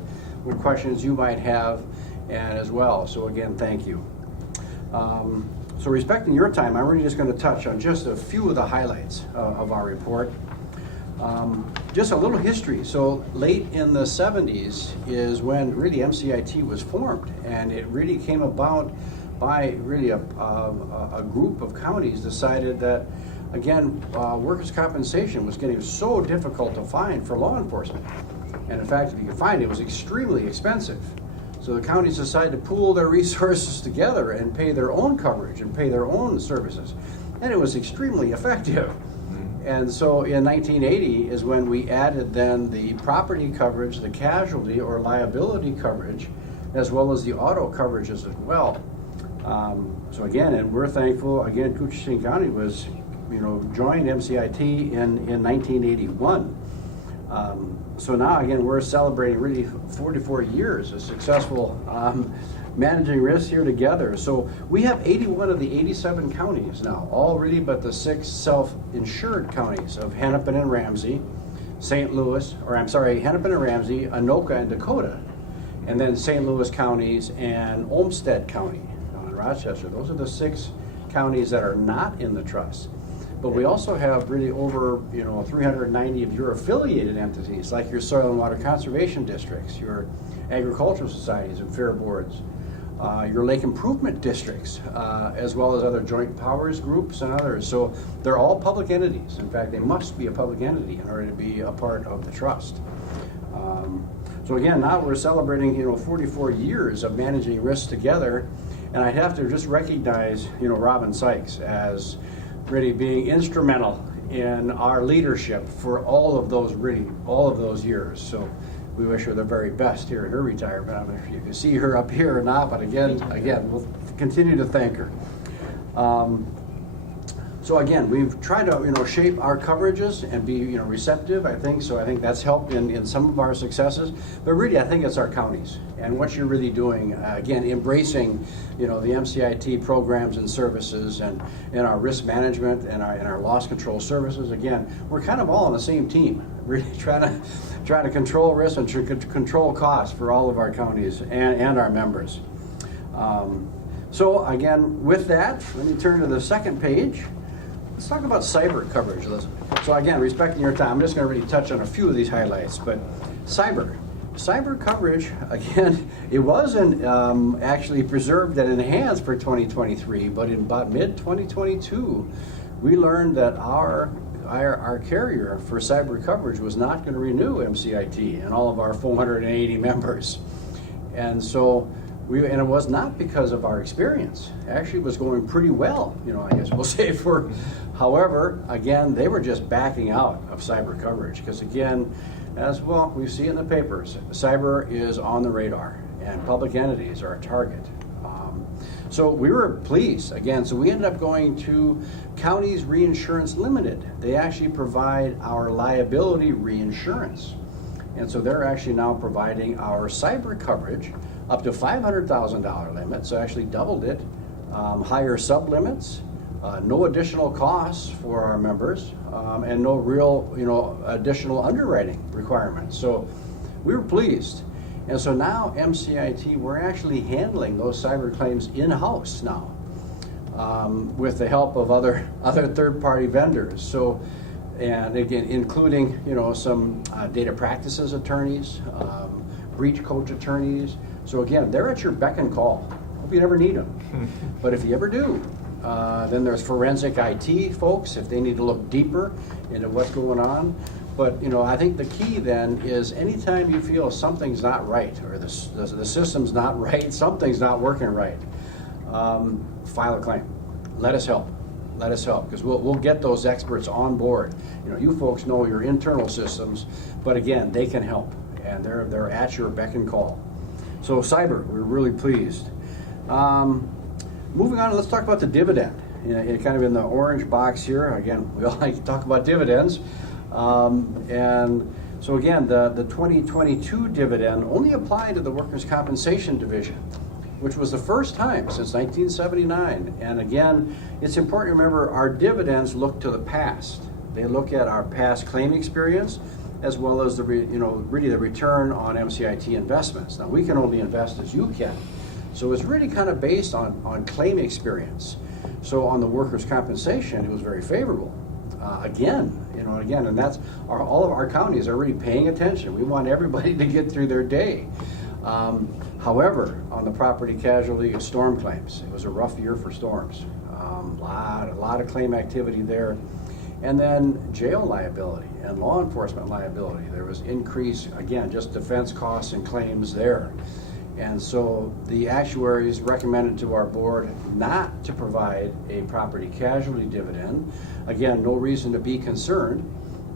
with questions you might have and as well. So again, thank you. So respecting your time, I'm really just going to touch on just a few of the highlights of our report. Just a little history. So late in the 70s is when really MCIT was formed, and it really came about by really a group of counties decided that, again, workers' compensation was getting so difficult to find for law enforcement. And in fact, if you could find it, it was extremely expensive. So the counties decided to pool their resources together and pay their own coverage and pay their own services. And it was extremely effective. And so in 1980 is when we added then the property coverage, the casualty or liability coverage, as well as the auto coverages as well. So again, and we're thankful, again, Koochiching County was, joined MCIT in 1981. So now again, we're celebrating really 44 years of successful managing risk here together. So we have 81 of the 87 counties now, all really but the 6 self-insured counties of Hennepin and Ramsey, Hennepin and Ramsey, Anoka and Dakota, and then St. Louis counties and Olmsted County in Rochester. Those are the 6 counties that are not in the trust. But we also have really over 390 of your affiliated entities, like your soil and water conservation districts, your agricultural societies and fair boards, your lake improvement districts, as well as other joint powers groups and others. So they're all public entities. In fact, they must be a public entity in order to be a part of the trust. So again, now we're celebrating 44 years of managing risks together, and I have to just recognize Robin Sykes as really being instrumental in our leadership for all of those years. So we wish her the very best here in her retirement. I don't know if you can see her up here or not, but again, we'll continue to thank her. So again, we've tried to shape our coverages and be receptive. I think that's helped in some of our successes. But really, I think it's our counties and what you're really doing. Again, embracing the MCIT programs and services and our risk management and our loss control services. Again, we're kind of all on the same team. Really trying to control risk and to control costs for all of our counties and our members. So again, with that, let me turn to the second page. Let's talk about cyber coverage, Elizabeth. So again, respecting your time, I'm just going to really touch on a few of these highlights. But cyber coverage, again, it wasn't actually preserved and enhanced for 2023, but in about mid-2022, we learned that our carrier for cyber coverage was not going to renew MCIT and all of our 480 members. And so and it was not because of our experience. Actually, it was going pretty well, I guess we'll say however, again, they were just backing out of cyber coverage because again, as well, we see in the papers, cyber is on the radar and public entities are a target. So we were pleased, again, so we ended up going to Counties Reinsurance Limited. They actually provide our liability reinsurance. And so they're actually now providing our cyber coverage up to $500,000 limit, so actually doubled it, higher sub-limits, no additional costs for our members, and no real additional underwriting requirements. So we were pleased. And so now MCIT, we're actually handling those cyber claims in-house now with the help of other third-party vendors. So, and again, including some data practices attorneys, breach coach attorneys. So again, they're at your beck and call. Hope you never need them, but if you ever do, Then there's forensic IT folks, if they need to look deeper into what's going on. But, you know, I think the key then is anytime you feel something's not right, or the system's not right, something's not working right, file a claim. Let us help. Let us help, because we'll get those experts on board. You know, you folks know your internal systems, but again, they can help, and they're at your beck and call. So cyber, we're really pleased. Moving on, let's talk about the dividend. You know, kind of in the orange box here. Again, we all like to talk about dividends. And so again, the 2022 dividend only applied to the workers' compensation division, which was the first time since 1979. And again, it's important to remember our dividends look to the past. They look at our past claim experience, as well as really the return on MCIT investments. Now, we can only invest as you can. So it's really kind of based on claim experience. So on the workers' compensation, it was very favorable. And that's all of our counties are really paying attention. We want everybody to get through their day. However, on the property casualty storm claims, it was a rough year for storms. A lot of claim activity there. And then jail liability and law enforcement liability. There was increase, again, just defense costs and claims there. And so the actuaries recommended to our board not to provide a property casualty dividend. Again, no reason to be concerned.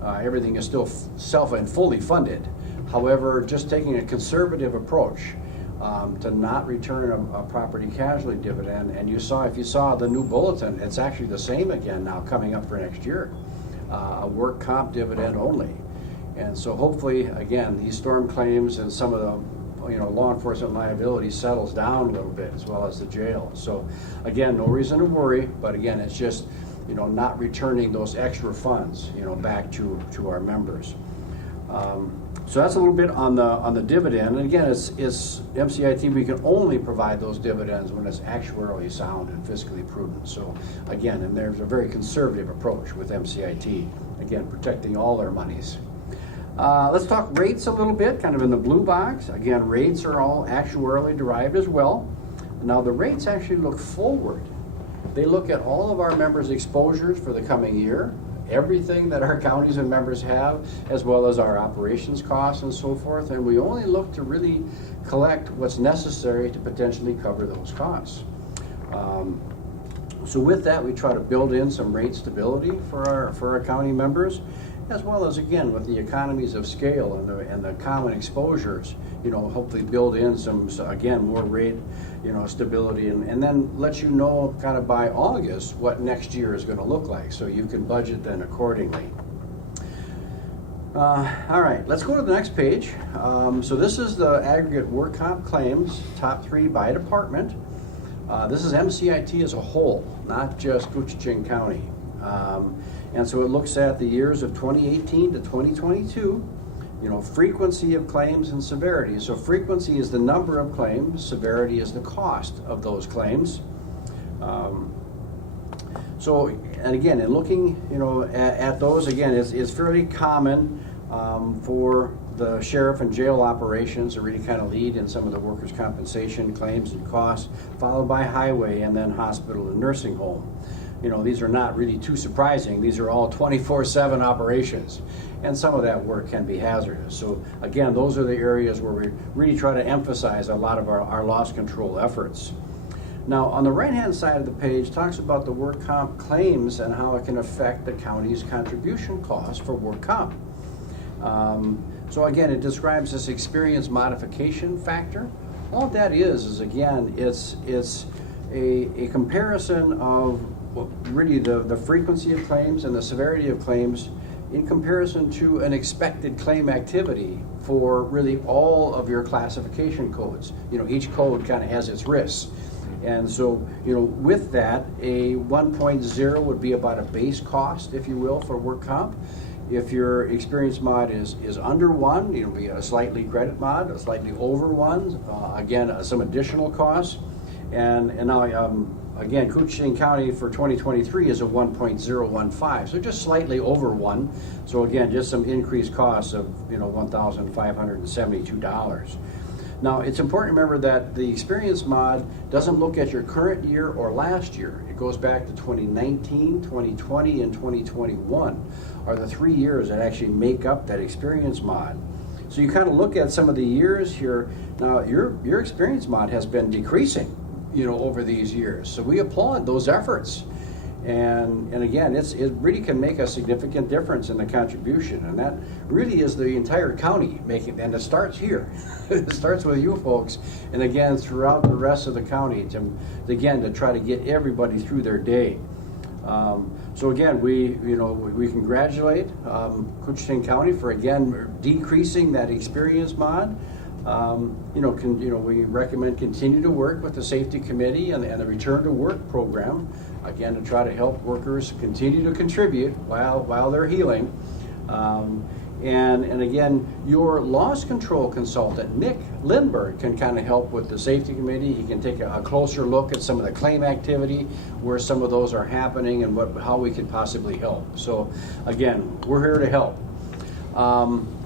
Everything is still self and fully funded. However, just taking a conservative approach to not return a property casualty dividend. And if you saw the new bulletin, it's actually the same again now coming up for next year. A work comp dividend only. And so hopefully, again, these storm claims and some of the law enforcement liability settles down a little bit, as well as the jail. So again, no reason to worry, but again, it's just not returning those extra funds back to our members. So that's a little bit on the dividend. And again, it's MCIT, we can only provide those dividends when it's actuarially sound and fiscally prudent. So again, and there's a very conservative approach with MCIT, again, protecting all their monies. Let's talk rates a little bit, kind of in the blue box. Again, rates are all actuarially derived as well. Now the rates actually look forward. They look at all of our members' exposures for the coming year, everything that our counties and members have, as well as our operations costs and so forth, and we only look to really collect what's necessary to potentially cover those costs. So with that, we try to build in some rate stability for our county members, as well as, again, with the economies of scale and the common exposures, hopefully build in some, again, more rate, stability, and then let you know kind of by August what next year is going to look like, so you can budget then accordingly. All right, let's go to the next page. So this is the aggregate work comp claims, top 3 by department. This is MCIT as a whole, not just Koochiching County. And so it looks at the years of 2018 to 2022, frequency of claims and severity. So frequency is the number of claims, severity is the cost of those claims. And again, in looking, at those, again, it's fairly common for the sheriff and jail operations to really kind of lead in some of the workers' compensation claims and costs, followed by highway and then hospital and nursing home. These are not really too surprising. These are all 24/7 operations, and some of that work can be hazardous. So again, those are the areas where we really try to emphasize a lot of our loss control efforts. Now, on the right-hand side of the page talks about the work comp claims and how it can affect the county's contribution costs for work comp. So again, it describes this experience modification factor. All that is again, it's a comparison of really the frequency of claims and the severity of claims in comparison to an expected claim activity for really all of your classification codes. Each code kind of has its risks. And so, with that, a 1.0 would be about a base cost, if you will, for work comp. If your experience mod is under 1, it'll be a slightly credit mod, a slightly over 1, again, some additional costs. And now, again, Koochiching County for 2023 is a 1.015, so just slightly over 1. So again, just some increased costs of $1,572. Now, it's important to remember that the experience mod doesn't look at your current year or last year. It goes back to 2019, 2020, and 2021 are the 3 years that actually make up that experience mod. So you kind of look at some of the years here. Now, your experience mod has been decreasing, over these years. So we applaud those efforts. And again, it really can make a significant difference in the contribution, and that really is the entire county making, and it starts here. It starts with you folks, and again, throughout the rest of the county, to try to get everybody through their day. So again, we congratulate Koochiching County for again decreasing that experience mod. We recommend continue to work with the safety committee and the return to work program, again, to try to help workers continue to contribute while they're healing. And again, your loss control consultant, Nick Lindberg, can kind of help with the safety committee. He can take a closer look at some of the claim activity, where some of those are happening, and how we could possibly help. So again, we're here to help.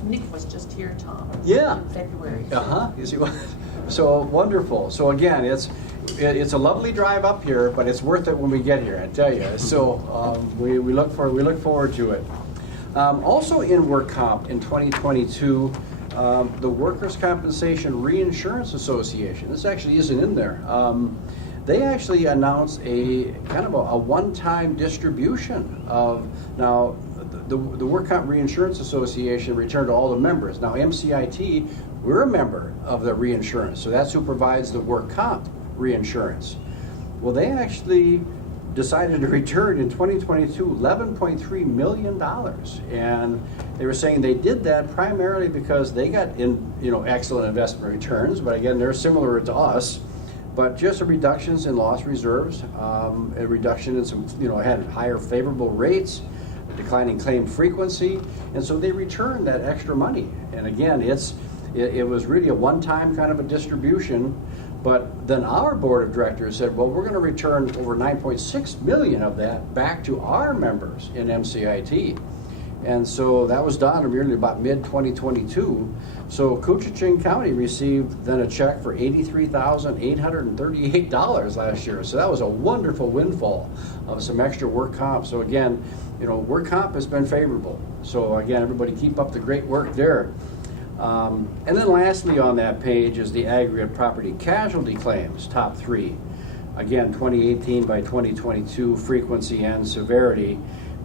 Nick was just here, Tom. Yeah. In February. Yes, he was. So wonderful. So again, it's a lovely drive up here, but it's worth it when we get here, I tell you. So we look forward to it. Also in work comp in 2022, the Workers' Compensation Reinsurance Association. This actually isn't in there. They actually announced a kind of a one-time distribution of now. The Work Comp Reinsurance Association returned to all the members. Now MCIT, we're a member of the reinsurance, so that's who provides the work comp reinsurance. Well, they actually decided to return in 2022 $11.3 million, and they were saying they did that primarily because they got excellent investment returns, but again, they're similar to us, but just reductions in loss reserves, a reduction in some, had higher favorable rates, declining claim frequency, and so they returned that extra money. And again, it was really a one-time kind of a distribution, but then our board of directors said, well, we're going to return over $9.6 million of that back to our members in MCIT. And so that was done really about mid-2022. So Koochiching County received then a check for $83,838 last year. So that was a wonderful windfall of some extra work comp. So again, work comp has been favorable. So again, everybody keep up the great work there. And then lastly on that page is the aggregate property casualty claims, top 3. Again, 2018 by 2022 frequency and severity.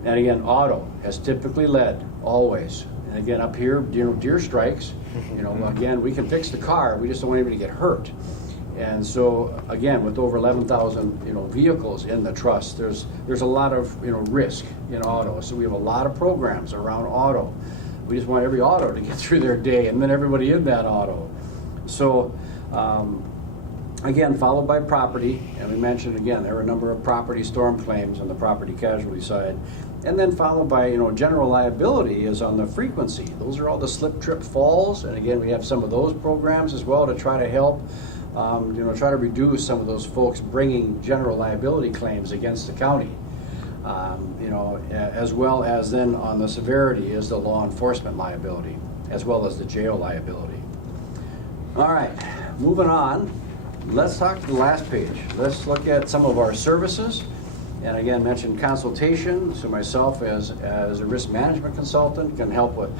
And again, auto has typically led, always. And again, up here, deer strikes. Again, we can fix the car, we just don't want anybody to get hurt. And so, again, with over 11,000, vehicles in the trust, there's a lot of, risk in auto. So we have a lot of programs around auto. We just want every auto to get through their day, and then everybody in that auto. So, again, followed by property, and we mentioned again there are a number of property storm claims on the property casualty side, and then followed by general liability is on the frequency. Those are all the slip, trip, falls, and again we have some of those programs as well to try to help, try to reduce some of those folks bringing general liability claims against the county. As well as then on the severity is the law enforcement liability, as well as the jail liability. All right, moving on. Let's talk to the last page. Let's look at some of our services. And again, mention consultation. So myself as a risk management consultant can help with,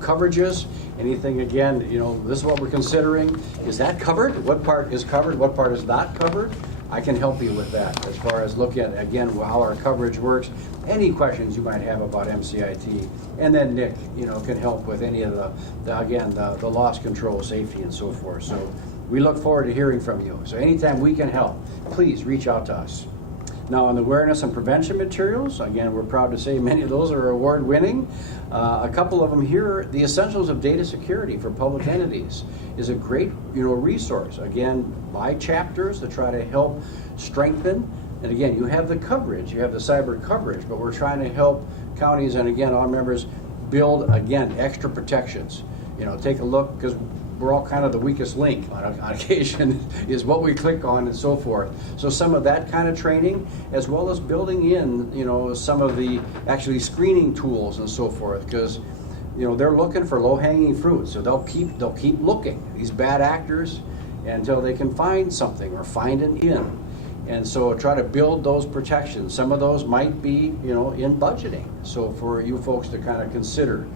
coverages. Anything, again, this is what we're considering. Is that covered? What part is covered? What part is not covered? I can help you with that as far as looking at, again, how our coverage works. Any questions you might have about MCIT. And then Nick, can help with any of the loss control, safety, and so forth. So we look forward to hearing from you. So anytime we can help, please reach out to us. Now, on the awareness and prevention materials, again, we're proud to say many of those are award-winning. A couple of them here, the Essentials of Data Security for Public Entities is a great, resource. Again, by chapters to try to help strengthen. And again, you have the coverage, you have the cyber coverage, but we're trying to help counties and again, our members build, again, extra protections. Take a look, because we're all kind of the weakest link on occasion is what we click on and so forth. So some of that kind of training, as well as building in, some of the actually screening tools and so forth, because they're looking for low-hanging fruit, so they'll keep looking, these bad actors, until they can find something or find an in. And so try to build those protections. Some of those might be, in budgeting. So for you folks to kind of consider.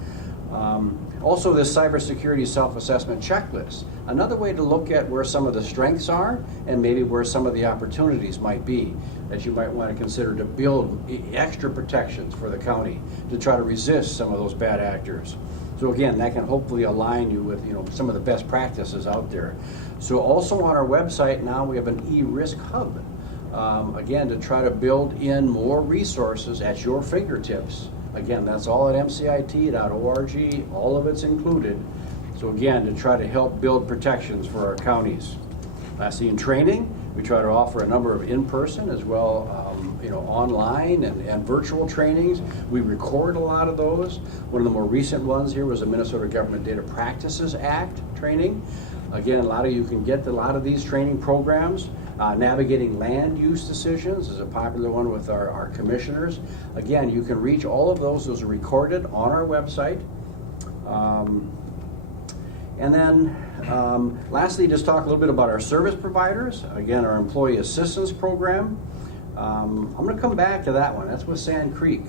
Also, this cybersecurity self-assessment checklist. Another way to look at where some of the strengths are and maybe where some of the opportunities might be that you might want to consider to build extra protections for the county to try to resist some of those bad actors. So again, that can hopefully align you with some of the best practices out there. So also on our website now we have an e-risk hub. Again, to try to build in more resources at your fingertips. Again, that's all at mcit.org, all of it's included. So again, to try to help build protections for our counties. Lastly, in training, we try to offer a number of in-person as well, online and virtual trainings. We record a lot of those. One of the more recent ones here was the Minnesota Government Data Practices Act training. Again, a lot of you can get a lot of these training programs. Navigating land use decisions is a popular one with our commissioners. Again, you can reach all of those. Those are recorded on our website. And then lastly, just talk a little bit about our service providers. Again, our employee assistance program. I'm going to come back to that one. That's with Sand Creek.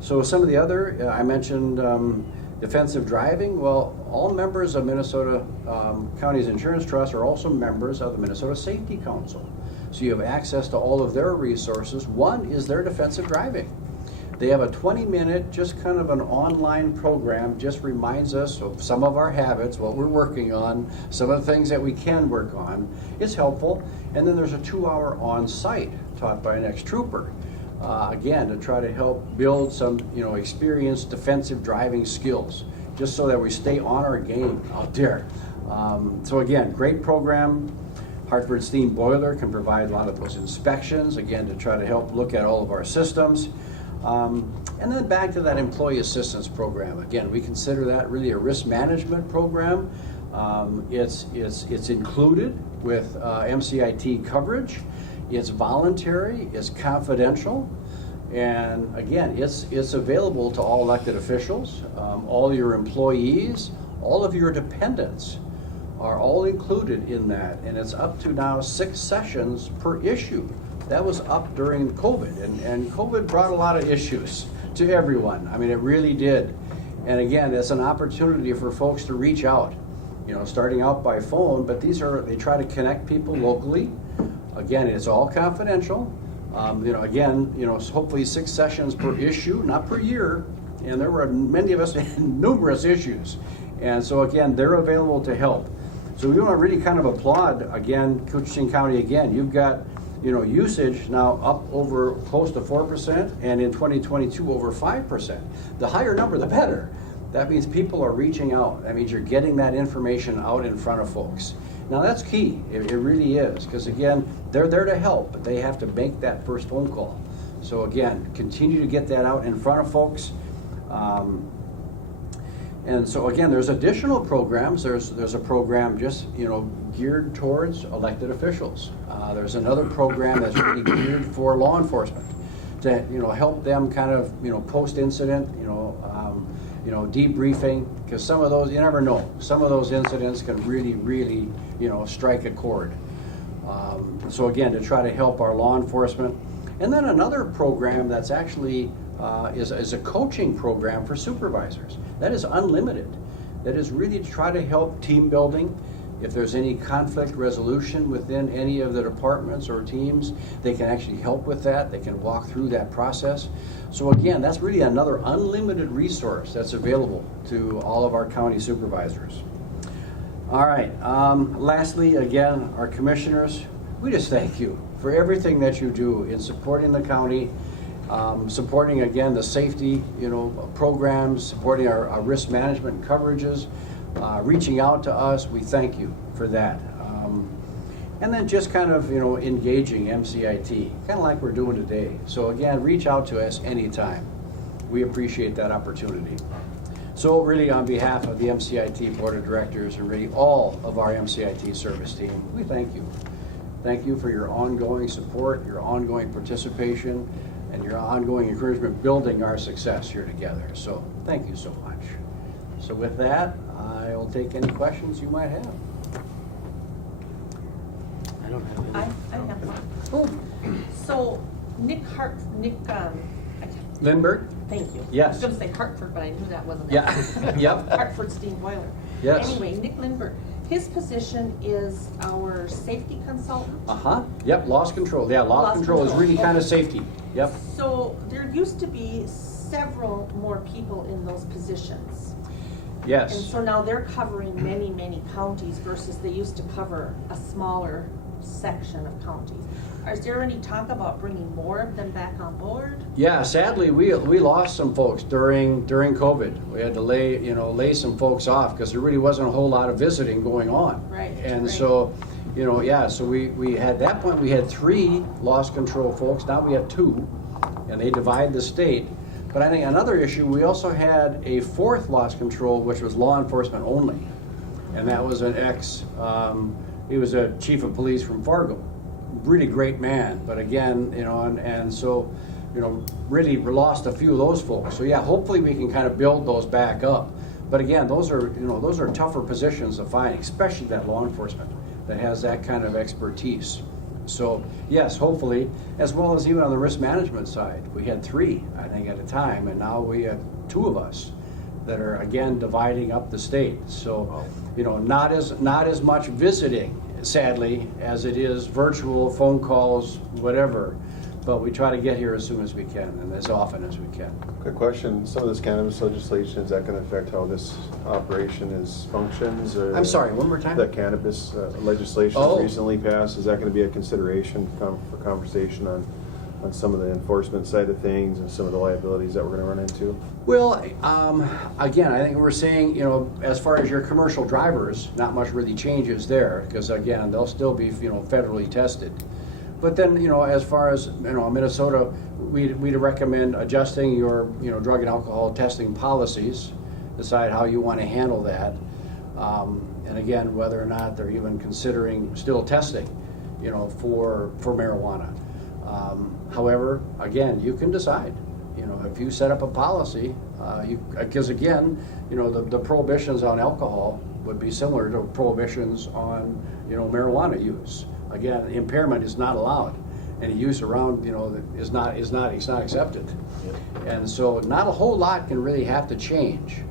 So some of the other, I mentioned defensive driving. Well, all members of Minnesota County's Insurance Trust are also members of the Minnesota Safety Council. So you have access to all of their resources. One is their defensive driving. They have a 20-minute, just kind of an online program, just reminds us of some of our habits, what we're working on, some of the things that we can work on. It's helpful. And then there's a 2-hour on-site taught by an ex-trooper. Again, to try to help build some, experienced defensive driving skills, just so that we stay on our game out there. So again, great program. Hartford Steam Boiler can provide a lot of those inspections, again, to try to help look at all of our systems. And then back to that employee assistance program. Again, we consider that really a risk management program. It's included with MCIT coverage. It's voluntary, it's confidential, and again, it's available to all elected officials, all your employees, all of your dependents are all included in that, and it's up to now 6 sessions per issue. That was up during COVID, and COVID brought a lot of issues to everyone. I mean, it really did. And again, it's an opportunity for folks to reach out, starting out by phone, but they try to connect people locally. Again, it's all confidential. Hopefully 6 sessions per issue, not per year. And there were many of us in numerous issues. And so again, they're available to help. So we want to really kind of applaud, again, Koochiching County again. You've got, usage now up over close to 4%, and in 2022 over 5%. The higher number, the better. That means people are reaching out. That means you're getting that information out in front of folks. Now that's key, it really is, because again, they're there to help, but they have to make that first phone call. So again, continue to get that out in front of folks. And so again, there's additional programs. There's a program just, geared towards elected officials. There's another program that's really geared for law enforcement to, help them kind of, post-incident, debriefing, because some of those, you never know, some of those incidents can really, really, strike a chord. So again, to try to help our law enforcement. And then another program that's actually is a coaching program for supervisors. That is unlimited. That is really to try to help team building. If there's any conflict resolution within any of the departments or teams, they can actually help with that. They can walk through that process. So again, that's really another unlimited resource that's available to all of our county supervisors. All right, lastly, again, our commissioners, we just thank you for everything that you do in supporting the county, supporting, again, the safety, programs, supporting our risk management coverages, reaching out to us. We thank you for that. And then just kind of, engaging MCIT, kind of like we're doing today. So again, reach out to us anytime. We appreciate that opportunity. So really, on behalf of the MCIT Board of Directors and really all of our MCIT service team, we thank you. Thank you for your ongoing support, your ongoing participation, and your ongoing encouragement building our success here together. So thank you so much. So with that, I will take any questions you might have. I don't have any. I have one. So Nick I can't- Lindbergh? Thank you. Yes. I was gonna say Hartford, but I knew that wasn't it. Yeah. Yep. Hartford Steam Boiler. Yes. Anyway, Nick Lindbergh, his position is our safety consultant. Uh-huh, yep, loss control, yeah, loss Loss control is control, really kind of okay. safety, yep. So there used to be several more people in those positions. And Yes, so now they're covering many, many counties versus they used to cover a smaller section of counties. Is there any talk about bringing more of them back on board? yeah, sadly, we lost some folks during COVID. We had to lay some folks off because there really wasn't a whole lot of visiting going on. Right, And right. so, so we had, at that point, we had 3 loss control folks, now we have 2, and they divide the state. But I think another issue, we also had a 4th loss control, which was law enforcement only. And that was an he was a chief of police from Fargo. Really great man, but again, and so, really lost a few of those folks. So yeah, hopefully we can kind of build those back up. But again, those are tougher positions to find, especially that law enforcement that has that kind of expertise. So yes, hopefully, as well as even on the risk management side, we had 3, I think, at a time, and now we have 2 of us that are again dividing up the state. So, not as much visiting, sadly, as it is virtual, phone calls, whatever. But we try to get here as soon as we can and as often as we can. Quick question, some of this cannabis legislation, is that gonna affect how this operation functions? Or I'm sorry, one more time? the cannabis legislation Oh. recently passed, is that gonna be a consideration for conversation on some of the enforcement side of things and some of the liabilities that we're gonna run into? Well, again, I think we're saying, as far as your commercial drivers, not much really changes there, because again, they'll still be, federally tested. But then, as far as, Minnesota, we'd recommend adjusting your, drug and alcohol testing policies, decide how you want to handle that. And again, whether or not they're even considering still testing, for marijuana. However, again, you can decide, if you set up a policy, because again, the prohibitions on alcohol would be similar to prohibitions on, marijuana use. Again, impairment is not allowed. Any use around, is not accepted. And so not a whole lot can really have to change,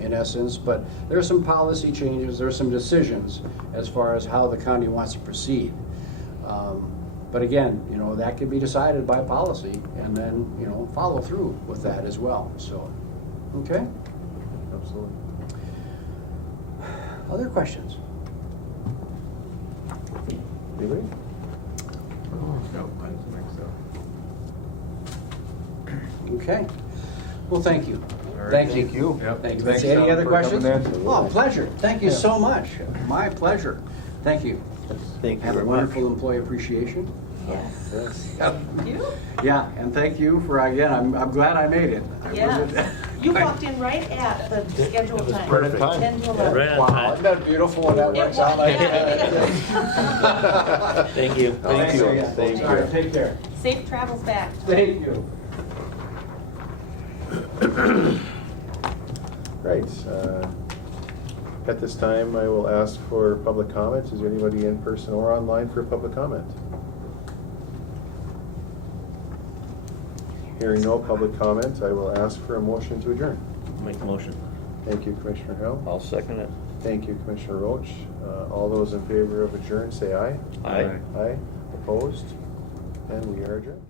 in essence, but there's some policy changes, there's some decisions as far as how the county wants to proceed. But again, that can be decided by policy and then, follow through with that as well, so, okay? Absolutely. Other questions? Anybody? No, I don't think so. Okay. Well, thank you. All right. Thank you. Thank you. Yep. Thank you. Thanks, Any Tom, other for questions? coming in. Oh, pleasure. Thank you Yeah. so much. My pleasure. Thank you. Thank you Have a very much. wonderful employee appreciation. Yes. Yep. You? Yeah, and thank you for, again, I'm glad I made it. I Yes. really- You walked in right at the scheduled time. perfect time. 10 to 11. Right on Wow, time. isn't that beautiful when that It works out was, like yeah, that? Thank you. Thank you. Thank you. All right, take care. Safe travels back. Thank you. Right, at this time, I will ask for public comments. Is there anybody in person or online for public comment? Hearing no public comment, I will ask for a motion to adjourn. Make the motion. Thank you, Commissioner Hill. I'll second it. Thank you, Commissioner Roach. All those in favor of adjourn, say aye. Aye. Aye. Opposed? And we are adjourned.